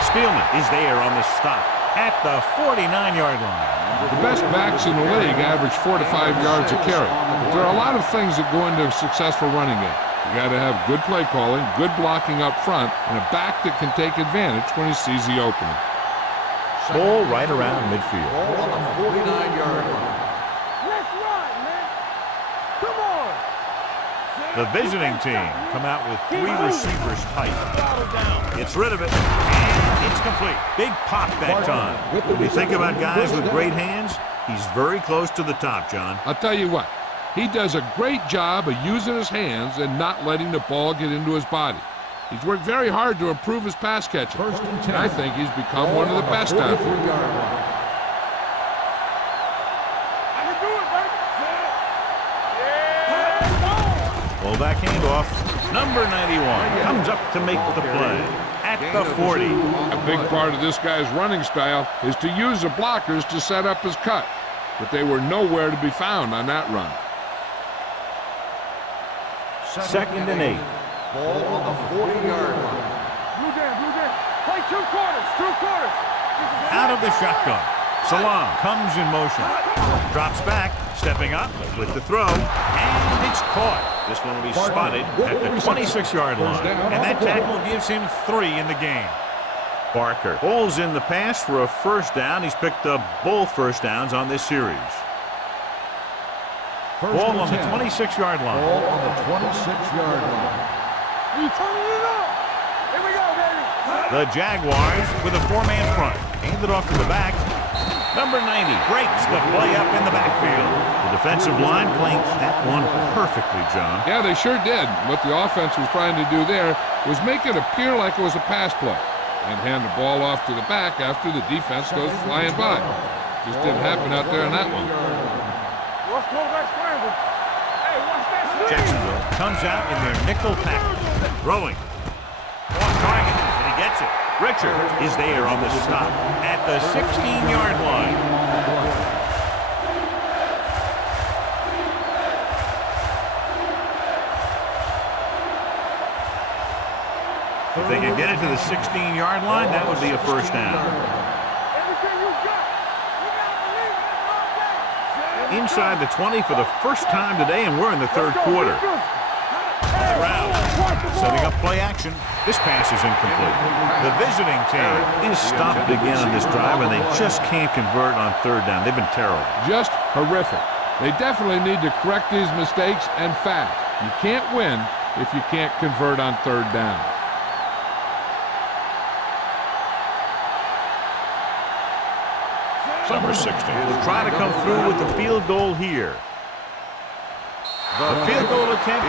Spielman is there on the stop at the 49-yard line. The best backs in the league average 4 to 5 yards a carry. But there are a lot of things that go into a successful running game. You got to have good play calling, good blocking up front, and a back that can take advantage when he sees the opening. Ball right around midfield. Ball on the 49-yard line. Let's run, man. Come on. The visiting team come out with 3 receivers tight. Gets rid of it, and it's complete. Big pop that time. When you think about guys with great hands, he's very close to the top, John. I'll tell you what, he does a great job of using his hands and not letting the ball get into his body. He's worked very hard to improve his pass catching. First and 10. I think he's become one of the best out there. 43-yard line. I can do it, baby. Yeah. Fullback handoff. Number 91 comes up to make the play at the 40. A big part of this guy's running style is to use the blockers to set up his cut, but they were nowhere to be found on that run. 2nd and 8. Ball on the 40-yard line. Blue jam. Play 2 quarters. Out of the shotgun. Salam comes in motion. Drops back, stepping up with the throw, and it's caught. This one will be spotted at the 26-yard line, and that tackle gives him 3 in the game. Barker pulls in the pass for a first down. He's picked up both first downs on this series. Ball on the 26-yard line. Ball on the 26-yard line. You turning it up. Here we go, baby. The Jaguars with a 4-man front. Hand it off to the back. Number 90 breaks the play up in the backfield. The defensive line playing that one perfectly, John. Yeah, they sure did. What the offense was trying to do there was make it appear like it was a pass play and hand the ball off to the back after the defense goes flying by. Just didn't happen out there on that one. Watch quarterback scramble. Hey, watch that scramble. Jacksonville comes out in their nickel package. Throwing. On target, and he gets it. Richard is there on the stop at the 16-yard line. If they can get it to the 16-yard line, that would be a first down. Everything you got. You gotta believe it. Inside the 20 for the first time today, and we're in the 3rd quarter. Around. Setting up play action. This pass is incomplete. The visiting team is stopped again on this drive, and they just can't convert on 3rd down. They've been terrible. Just horrific. They definitely need to correct these mistakes and fast. You can't win if you can't convert on 3rd down. Number 16 will try to come through with the field goal here. The field goal attempt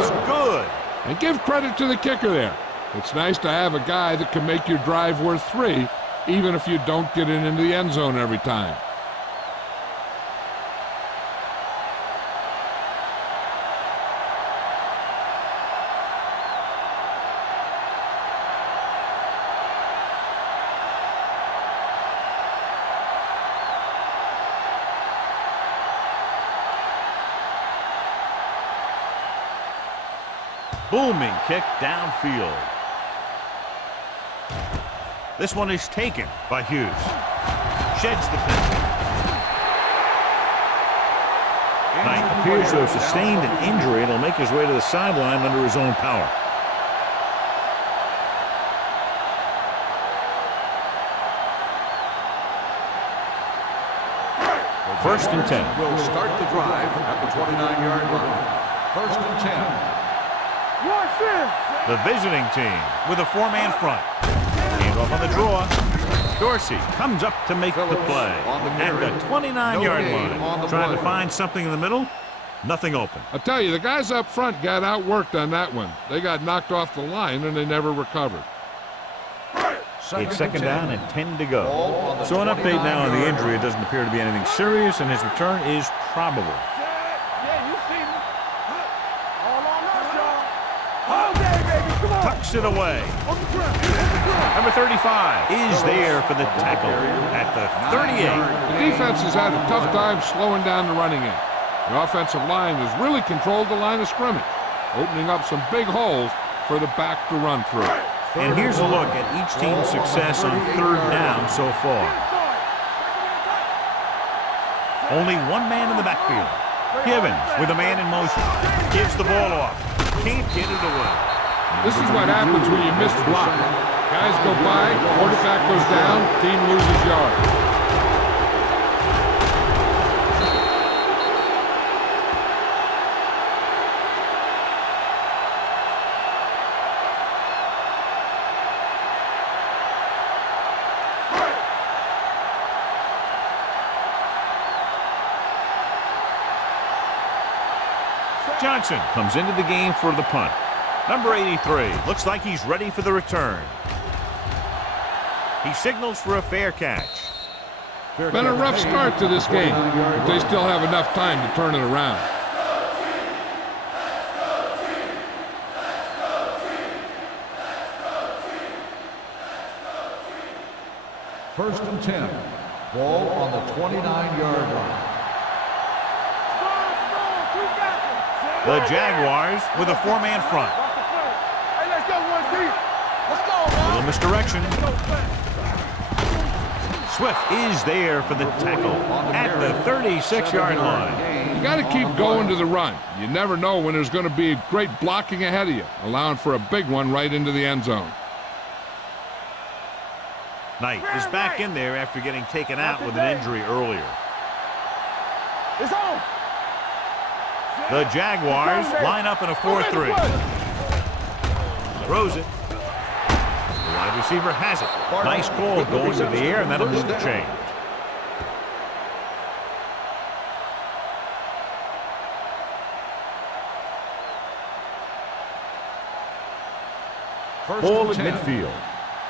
is good. And give credit to the kicker there. It's nice to have a guy that can make your drive worth 3, even if you don't get it into the end zone every time. Booming kick downfield. This one is taken by Hughes. Sheds the penalty. Knight appears to have sustained an injury and will make his way to the sideline under his own power. First and 10. Will start the drive at the 29-yard line. 1st and 10. The visiting team with a 4-man front. Hand off on the draw. Dorsey comes up to make the play at the 29-yard line. Trying to find something in the middle. Nothing open. I'll tell you, the guys up front got outworked on that one. They got knocked off the line and they never recovered. It's 2nd down and 10 to go. So an update now on the injury. It doesn't appear to be anything serious, and his return is probable. Tucks it away. Number 35 is there for the tackle at the 38. The defense has had a tough time slowing down the running game. The offensive line has really controlled the line of scrimmage, opening up some big holes for the back to run through. And here's a look at each team's success on 3rd down so far. Only one man in the backfield. Givens with a man in motion. Gives the ball off. Can't get it away. This is what happens when you miss block. Guys go by, quarterback goes down, team loses yards. Johnson comes into the game for the punt. Number 83 looks like he's ready for the return. He signals for a fair catch. Been a rough start to this game, but they still have enough time to turn it around. First and 10. Ball on the 29-yard line. The Jaguars with a four-man front. Hey, let's go, 1D. Let's go, man. Little misdirection. Swift is there for the tackle at the 36-yard line. You got to keep going to the run. You never know when there's going to be great blocking ahead of you, allowing for a big one right into the end zone. Knight is back in there after getting taken out with an injury earlier. It's on. The Jaguars line up in a 4-3. Throws it. The wide receiver has it. Nice call going to the air, and that'll move the chain. Ball at midfield.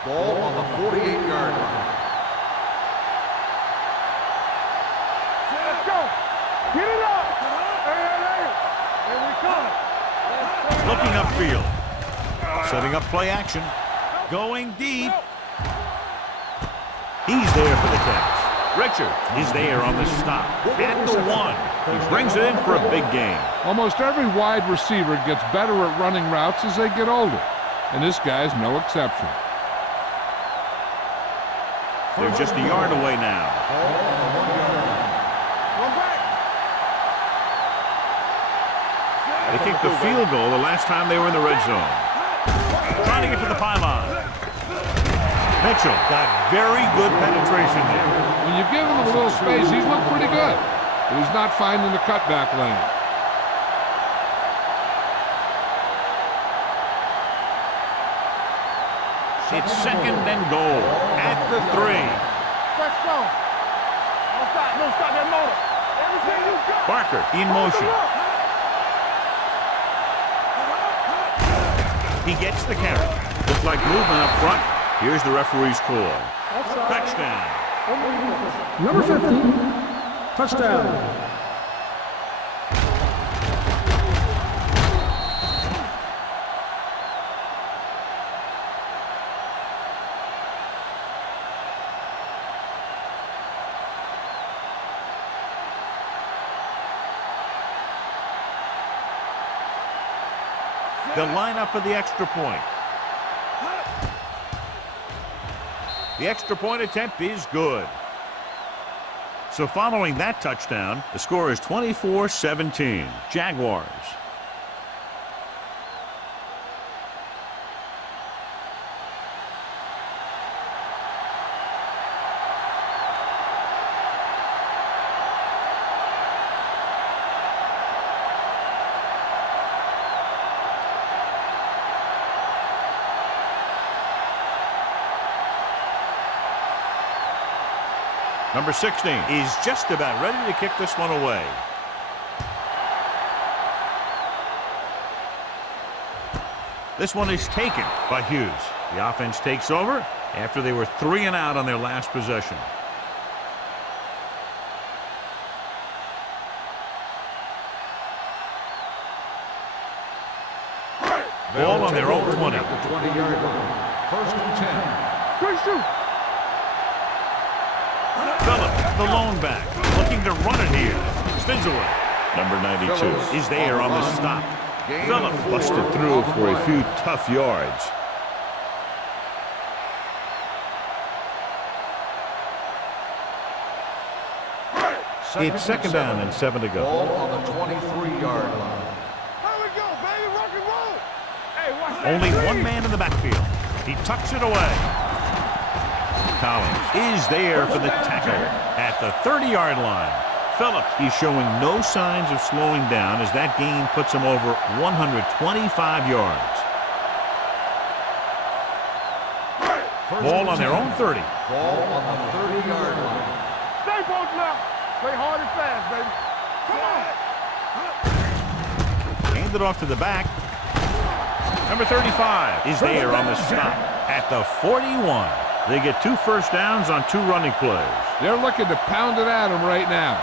Ball on the 48-yard line. Let's go. Get it up. Hey. Here we come. Looking upfield. Setting up play action. Going deep. He's there for the catch. Richard is there on the stop. At the 1. He brings it in for a big gain. Almost every wide receiver gets better at running routes as they get older, and this guy's no exception. They're just a yard away now. Run back. They kicked the field goal the last time they were in the red zone. Trying to get to the pylon. Mitchell got very good penetration there. When you give him a little space, he's looked pretty good, but he's not finding the cutback lane. It's second and goal at the 3. Let's go. Don't stop that motor. Everything you got. Barker in motion. He gets the carry. Looks like movement up front. Here's the referee's call. Touchdown. Number 50, touchdown. They'll line up for the extra point. The extra point attempt is good. So following that touchdown, the score is 24-17. Jaguars. Number 16 is just about ready to kick this one away. This one is taken by Hughes. The offense takes over after they were 3 and out on their last possession. Ball on their own 20. At the 20-yard line. First and 10. Good shoot. Phillips, the lone back, looking to run it here. Spins away. Number 92 is there on the stop. Phillips busted through for a few tough yards. It's second down and 7 to go. Ball on the 23-yard line. Here we go, baby. Rock and roll. Hey, watch that. Only one man in the backfield. He tucks it away. Collins is there for the tackle at the 30-yard line. Phillips is showing no signs of slowing down as that gain puts him over 125 yards. Ball on their own 30. Ball on the 30-yard line. Stay both now. Play hard and fast, baby. Come on. Handed off to the back. Number 35 is there on the stop at the 41. They get 2 first downs on 2 running plays. They're looking to pound it at him right now.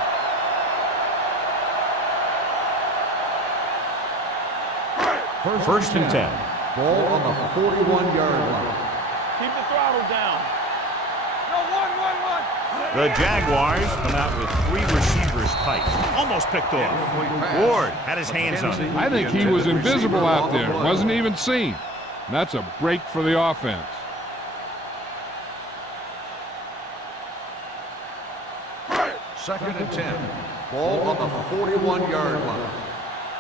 First and 10. Ball on the 41-yard line. Keep the throttle down. The Jaguars come out with 3 receivers tight. Almost picked off. Ward had his hands on it. I think he was invisible out there. Wasn't even seen. And that's a break for the offense. Second and 10. Ball on the 41-yard line.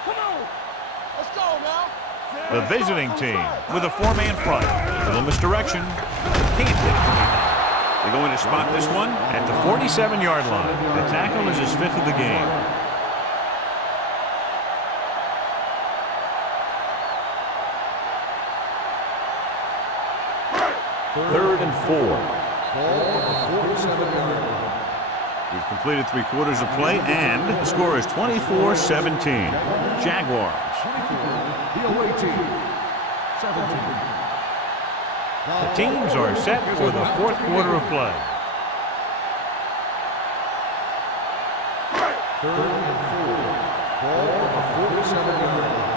Come on. Let's go now. The visiting team with a 4-man front. Little misdirection. Can't hit it from behind. They're going to spot this one at the 47-yard line. The tackle is his 5th of the game. Third and 4. Ball on the 47-yard line. We've completed 3/4 of play, and the score is 24-17. Jaguars. The away team. 17. The teams are set for the 4th quarter of play. Third and 4. Ball on the 47-yard line.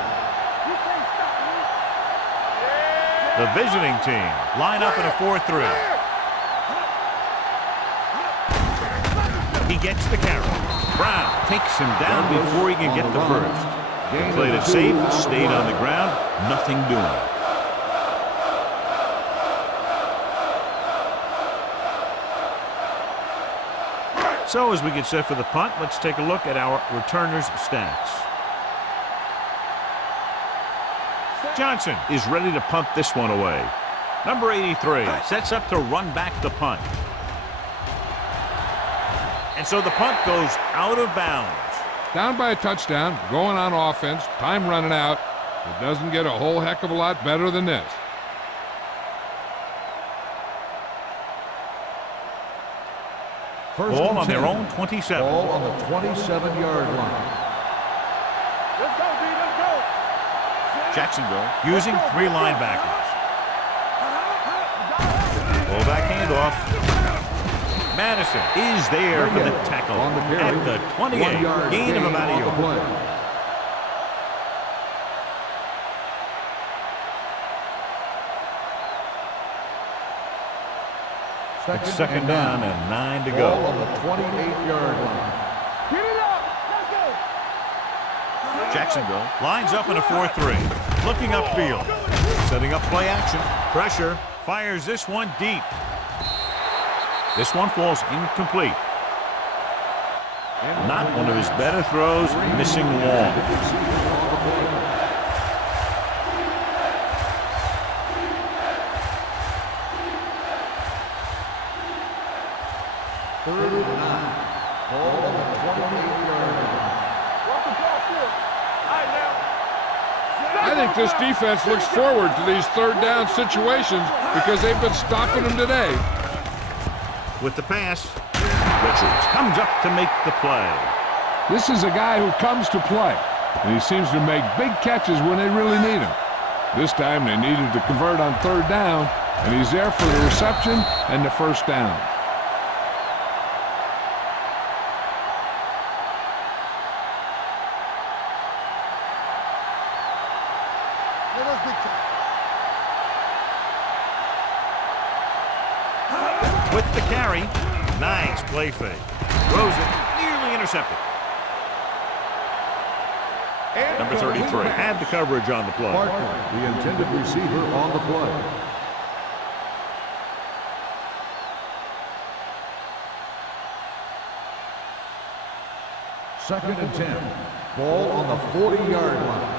The visiting team line up in a 4-3. He gets the carry. Brown takes him down before he can get the first. They played it safe, stayed on the ground, nothing doing. So as we get set for the punt, let's take a look at our returners' stats. Johnson is ready to punt this one away. Number 83 sets up to run back the punt. And so the punt goes out of bounds. Down by a touchdown, going on offense, time running out. It doesn't get a whole heck of a lot better than this. Ball on their own 27. Ball on the 27-yard line. Let's go, D. Let's go. Jacksonville using 3 linebackers. Fullback handoff. Madison is there for the tackle On the carry. at the 28. 1-yard Gain of about a on the yard. play. It's second down and 9 to Ball go. on the 28-yard line. Get it up. Let's go. Jacksonville lines up in a 4-3. Looking upfield. Setting up play action. Pressure. Fires this one deep. This one falls incomplete. Not one of his better throws, missing long. Third and 9. Ball on the 28-yard line. Walk the ball field. All right, now. I think this defense looks forward to these third down situations because they've been stopping them today. With the pass, Richards comes up to make the play. This is a guy who comes to play, and he seems to make big catches when they really need him. This time they needed to convert on third down, and he's there for the reception and the first down. With the carry, nice play fake. Throws it, nearly intercepted. Number 33 had the coverage on the play. Barkley, the intended receiver on the play. Second and 10. Ball on the 40-yard line.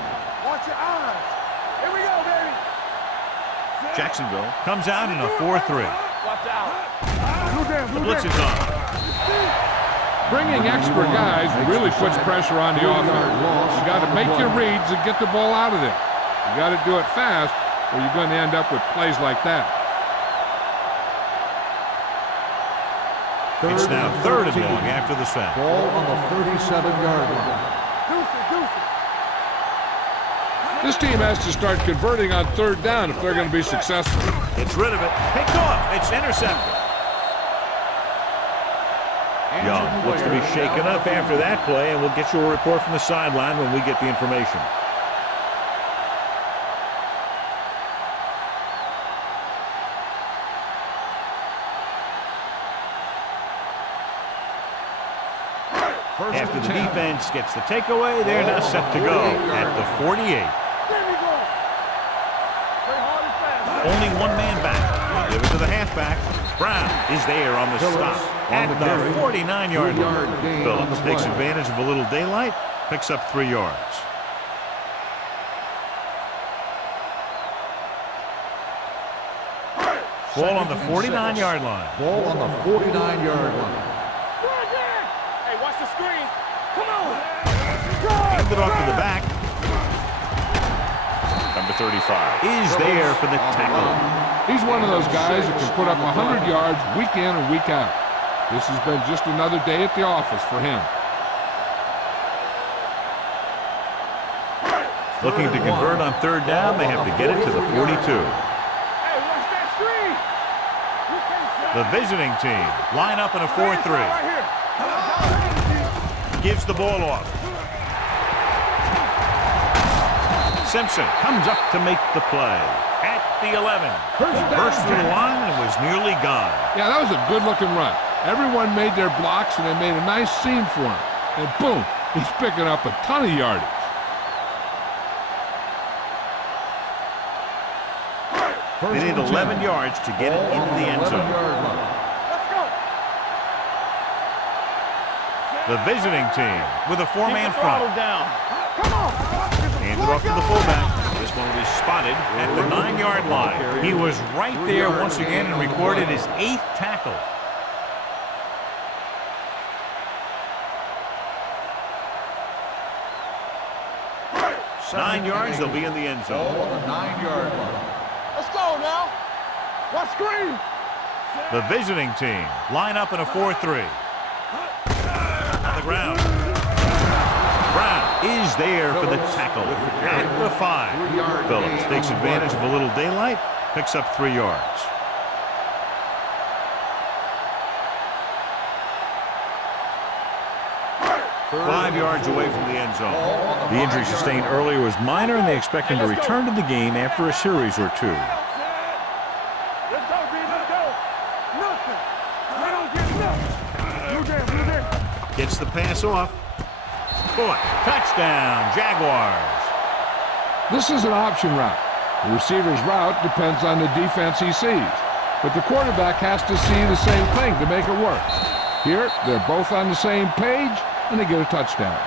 Watch your eyes. Here we go, baby. Jacksonville comes out in a 4-3. Watch out. The blitz is on. Bringing extra guys really puts pressure on the offense. You got to make your reads and get the ball out of there. You got to do it fast, or you're going to end up with plays like that. It's now third and long after the sack. Ball on the 37-yard line. This team has to start converting on third down if they're going to be successful. It's rid of it. Picked off. It's intercepted. Young looks to be shaken up after that play, and we'll get you a report from the sideline when we get the information. After the defense gets the takeaway, they're now set to go at the 48. There we go. Play hard and fast. Only one man back. Give it to the halfback. Brown is there on the stop at the 49-yard line. Phillips takes advantage of a little daylight, picks up 3 yards. Ball on the 49-yard line. Ball on the 49-yard line. Right there. Hey, watch the screen. Come on. Handed off to the back. Number 35 is there for the tackle. He's one of those guys that can put up 100 yards week in and week out. This has been just another day at the office for him. Looking to convert on 3rd down, they have to get it to the 42. Hey, watch that screen. The visiting team line up in a 4-3. Right here. Gives the ball off. Simpson comes up to make the play at the 11. Burst through the line and was nearly gone. Yeah, that was a good-looking run. Everyone made their blocks, and they made a nice seam for him. And boom, he's picking up a ton of yardage. They need 11 yards to get it into the end zone. Let's go. The visiting team with a 4-man front. Down. Come on. Handed off to the fullback. This one will be spotted at the 9-yard line. He was right there once again and recorded his 8th tackle. Nine yards, they'll be in the end zone. Ball on the 9-yard line. Let's go now. Watch screen. The visiting team line up in a 4-3. On the ground. Brown is there for the tackle at the 5. Phillips takes advantage of a little daylight, picks up 3 yards. Five yards away from the end zone. The injury sustained earlier was minor, and they expect him to return to the game after a series or 2. Let's go, B. Let's go. Nothing. We don't get nothing. You there. Gets the pass off. Caught. Touchdown, Jaguars. This is an option route. The receiver's route depends on the defense he sees. But the quarterback has to see the same thing to make it work. Here, they're both on the same page, and they get a touchdown.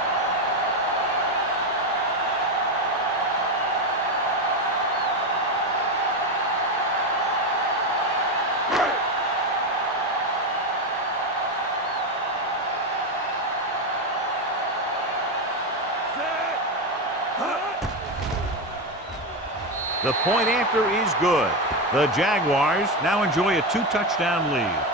The point after is good. The Jaguars now enjoy a 2-touchdown lead.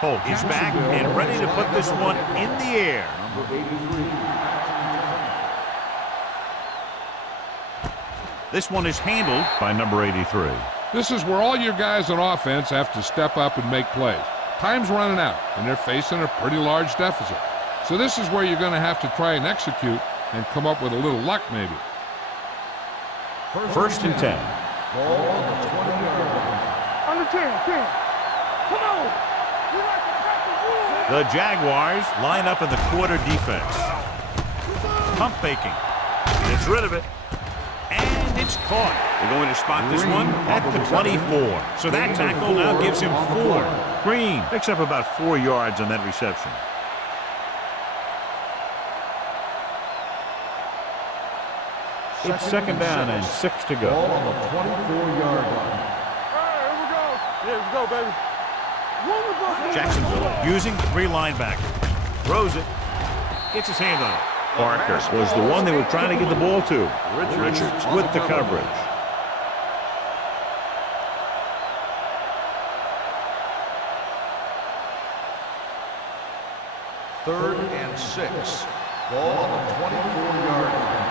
Holt is back and ready to put this one in the air. This one is handled by number 83. This is where all your guys on offense have to step up and make plays. Time's running out, and they're facing a pretty large deficit. So this is where you're going to have to try and execute and come up with a little luck maybe. First and 10. Ball on the 20-yard line. Under 10. Come on. The Jaguars line up in the quarter defense. Pump faking. Gets rid of it. And it's caught. They're going to spot this one at the 24. So that tackle now gives him 4. Green picks up about 4 yards on that reception. It's second down and 6 to go. Ball on the 24-yard line. Here we go. Yeah, let's go, baby. Jacksonville using 3 linebackers. Throws it. Gets his hand on it. Parker was the one they were trying to get the ball to. Richards with the coverage. Third and 6. Ball on the 24-yard line.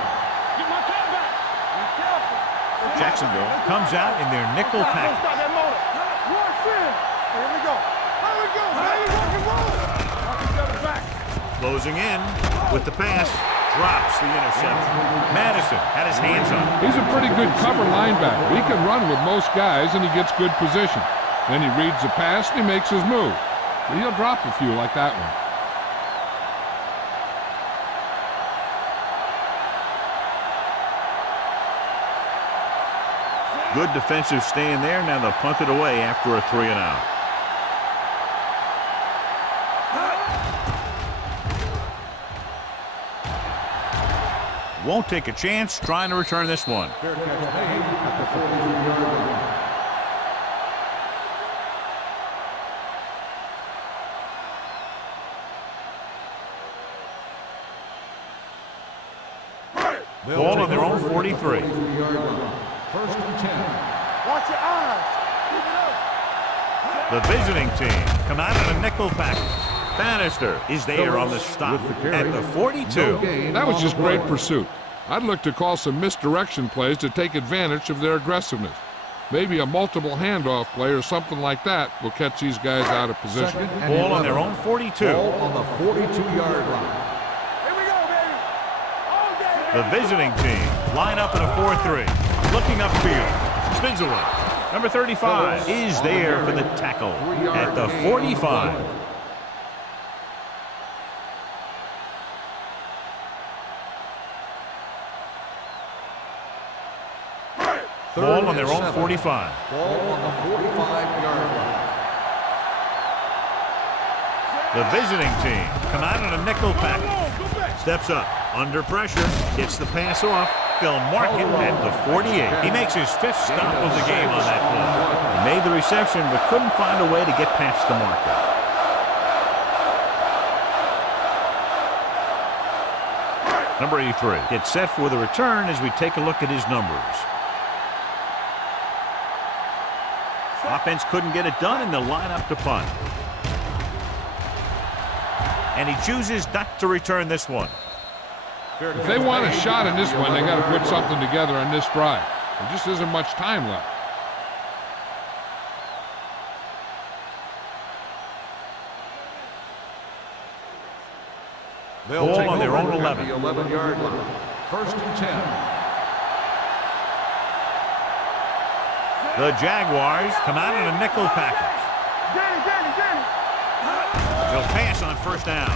Get my cat back. Be careful. Jacksonville comes out in their nickel Stop package. that motor. Rush in. Here we go. Here we go, baby. Rock and roll. Back. Closing in with the pass. Drops the interception. Madison had his hands on it. He's a pretty good cover linebacker. He can run with most guys, and he gets good position. Then he reads the pass, and he makes his move. But he'll drop a few like that one. Good defensive stand there. Now they'll punt it away after a 3-and-out. Won't take a chance trying to return this one. Fair catch made at the 42-yard line. Ball on their own 43. 43-yard line. First and 10. Watch your eyes. Keep it up. The visiting team come out in a nickel package. Bannister is there on the stop at the 42. That was just great pursuit. I'd look to call some misdirection plays to take advantage of their aggressiveness. Maybe a multiple handoff play or something like that will catch these guys out of position. Ball on their own 42. Ball on the 42-yard line. Here we go, baby. All day. The visiting team line up in a 4-3. Looking upfield. Spins away. Number 35 is there for the tackle at the 45. Ball on their own 45. Ball on the 45-yard line. The visiting team come out in a nickel package. Steps up, under pressure, gets the pass off. They'll mark it at the 48. He makes his 5th stop of the game on that play. He made the reception but couldn't find a way to get past the marker. Number 83 gets set for the return as we take a look at his numbers. Offense couldn't get it done, and they'll line up to punt. And he chooses not to return this one. If they want a shot in this one, they got to put something together on this drive. There just isn't much time left. They'll Ball take on their over own at 11. the 11-yard line. First and 10. The Jaguars come out in a nickel package. Danny. They'll pass on first down.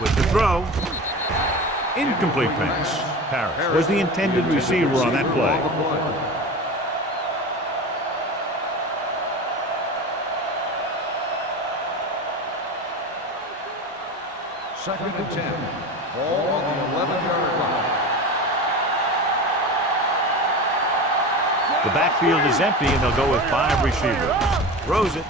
With the throw, incomplete pass. Harris was the intended receiver on that play. Second and 10. Ball on the 11-yard line. The backfield is empty, and they'll go with 5 receivers. Throws it.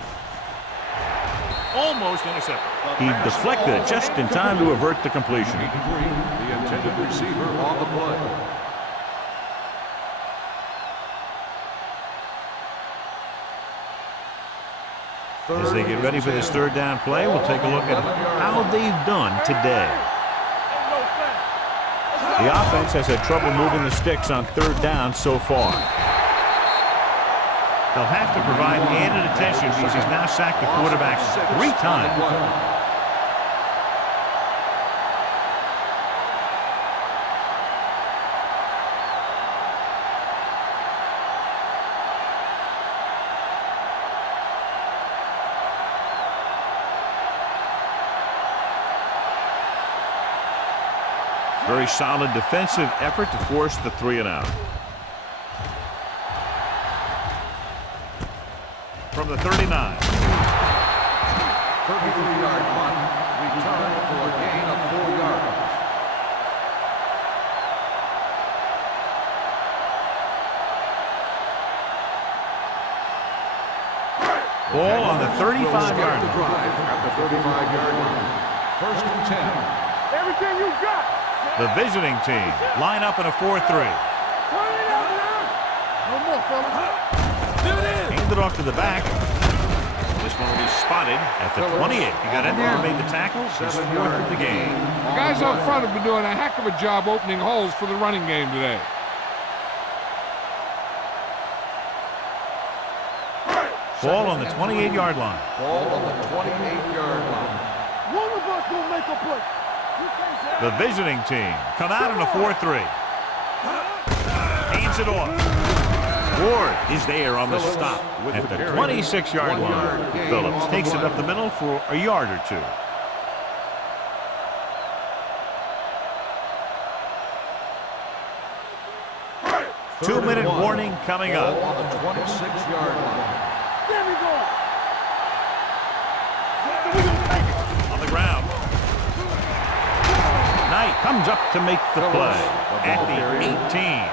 Almost intercepted. He deflected it just in time to avert the completion. The intended receiver on the play. As they get ready for this 3rd down play, we'll take a look at how they've done today. The offense has had trouble moving the sticks on 3rd down so far. They'll have to provide added attention because he's now sacked the quarterback 3 times. Very solid defensive effort to force the 3-and-out. From the 39. 33-yard punt, return for a gain of 4 yards. Ball on the 35-yard The line. drive at the 35-yard line. First and 10. Everything you got. The visiting team line up in a 4-3. Turn it up now. No more, fellas. Hand it off to the back. This one will be spotted at the 28. He got in there and made the tackle. His 4th of the game. The guys up front have been doing a heck of a job opening holes for the running game today. Ball on the 28-yard line. Ball on the 28-yard line. One of us will make a play. The visiting team come out in a 4-3. Hands it off. Ward is there on the stop at the 26-yard line. Phillips takes it up the middle for a yard or two. Two-minute warning coming up. Ball on the 26-yard line. There we go. On the ground. Knight comes up to make the play at the 18.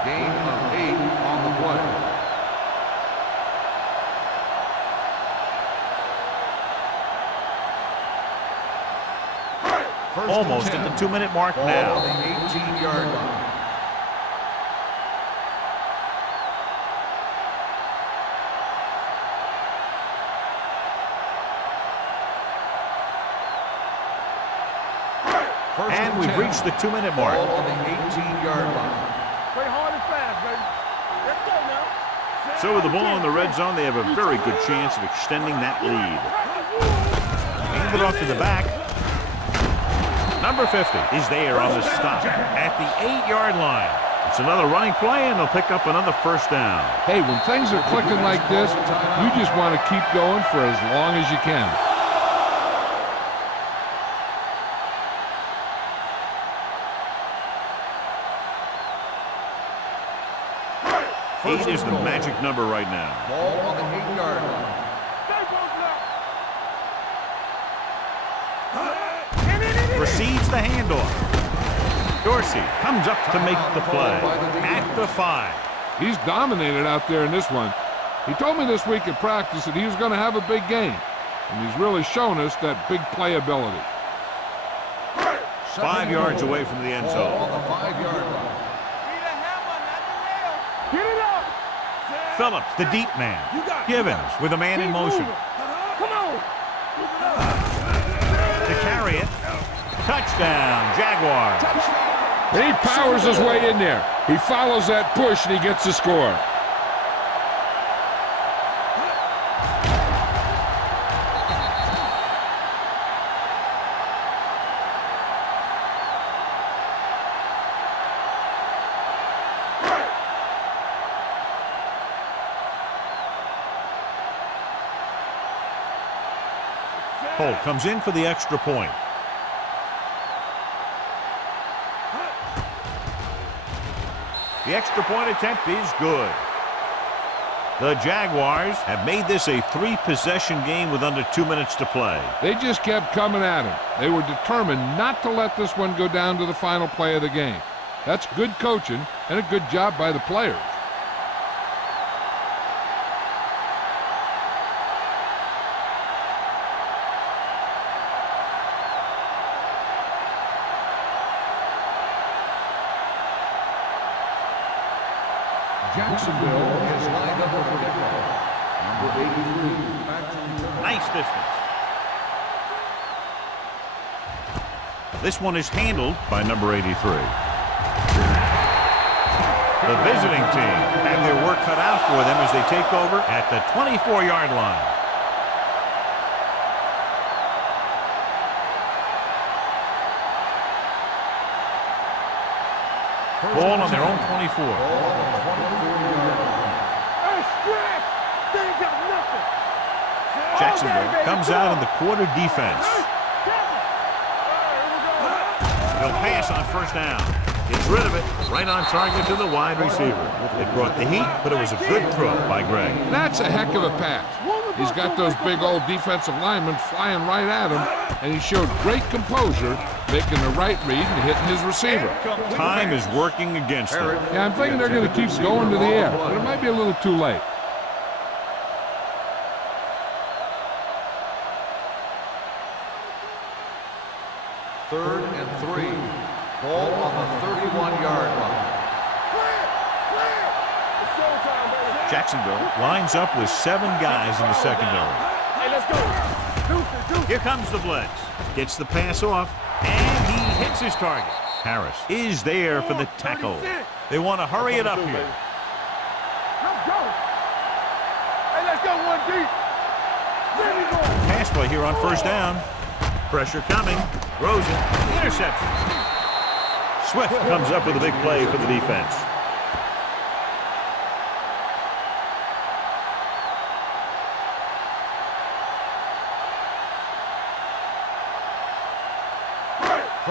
Gain of 8 on the play. Almost at the 2-minute mark Ball now. on the 18-yard line. And we've reached the 2-minute mark. Ball on the 18-yard line. Play hard and fast, baby. Let's go now. So with the ball in the red zone, they have a very good chance of extending that lead. Hand it off to the back. Number 50 is there on the stop at the 8-yard line. It's another running play, and they'll pick up another first down. Hey, when things are clicking like this, you just want to keep going for as long as you can. Eight is the magic number right now. Ball on the 8-yard line. Proceeds the handoff. Dorsey comes up to make the play at the 5. He's dominated out there in this one. He told me this week at practice that he was going to have a big game, and he's really shown us that big playability. 5 yards away from the end Ball zone. on the 5-yard line. Get it up. Phillips, the deep man. Givens with a man in motion. Come on. To carry it. Touchdown, Jaguars. And he powers his way in there. He follows that push, and he gets the score. Holt comes in for the extra point. The extra point attempt is good. The Jaguars have made this a 3-possession game with under 2 minutes to play. They just kept coming at him. They were determined not to let this one go down to the final play of the game. That's good coaching and a good job by the players. Jacksonville is lined up for the kickoff. Number 83, back to return. Nice distance. This one is handled by number 83. The visiting team have their work cut out for them as they take over at the 24-yard line. Ball on their own 24. Jacksonville comes out in the quarter defense. They'll pass on first down. Gets rid of it. Right on target to the wide receiver. It brought the heat, but it was a good throw by Greg. That's a heck of a pass. He's got those big old defensive linemen flying right at him, and he showed great composure, making the right read and hitting his receiver. Time is working against them. Yeah, I'm thinking they're going to keep going to the air, but it might be a little too late. Third and 3. Ball on the 31-yard line. Jacksonville lines up with 7 guys in the secondary. Hey, let's go. Here comes the blitz. Gets the pass off, and he hits his target. Harris is there for the tackle. They want to hurry it up here. Let's go. Hey, let's go one deep. Pass play here on first down. Pressure coming. Throws it. Interception. Swift comes up with a big play for the defense.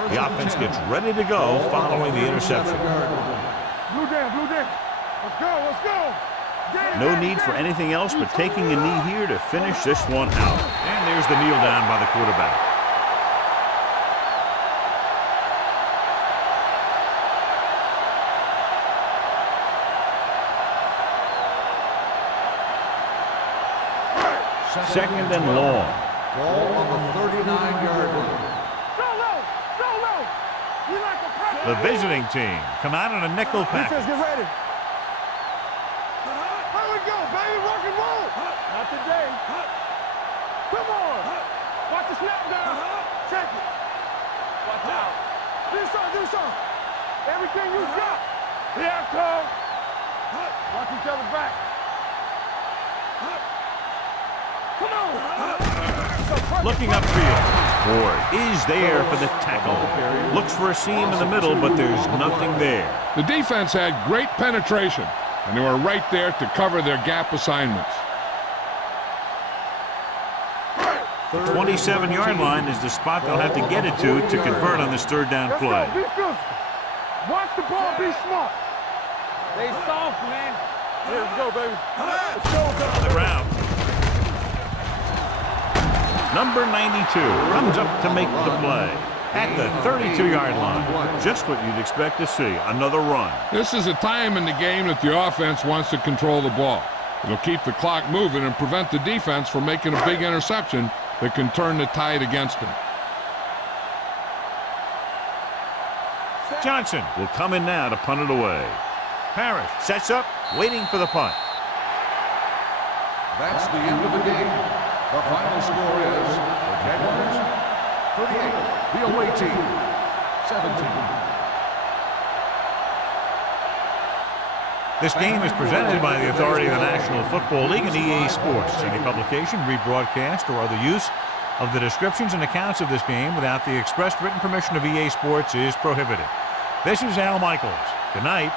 The offense gets ready to go following the interception. Blue down, blue down. Let's go, let's go. No need for anything else but taking a knee here to finish this one out. And there's the kneel down by the quarterback. Second and long. Ball on the 39-yard line. The visiting team come out in a nickel package. Defense, get ready. Here we go, baby. Rock and roll. Not today. Come on. Watch the snap down. Check it. Watch out. Do something. Everything you got. Here I come. Watch each other back. Come on. Looking upfield. Ward is there for the tackle. Looks for a seam in the middle, but there's nothing there. The defense had great penetration, and they were right there to cover their gap assignments. The 27-yard line is the spot they'll have to get it to convert on this third down play. Let's go. Be physical. Watch the ball. Be smart. They soft, man. Here we go, baby. Let's go. On the ground. Number 92 comes up to make the play at the 32-yard line. Just what you'd expect to see, another run. This is a time in the game that the offense wants to control the ball. It'll keep the clock moving and prevent the defense from making a big interception that can turn the tide against them. Johnson will come in now to punt it away. Parrish sets up, waiting for the punt. That's the end of the game. The final score is the Jaguars 38, the away team 17. This game is presented by the authority of the National Football League and EA Sports. Any publication, rebroadcast, or other use of the descriptions and accounts of this game without the expressed written permission of EA Sports is prohibited. This is Al Michaels. Good night.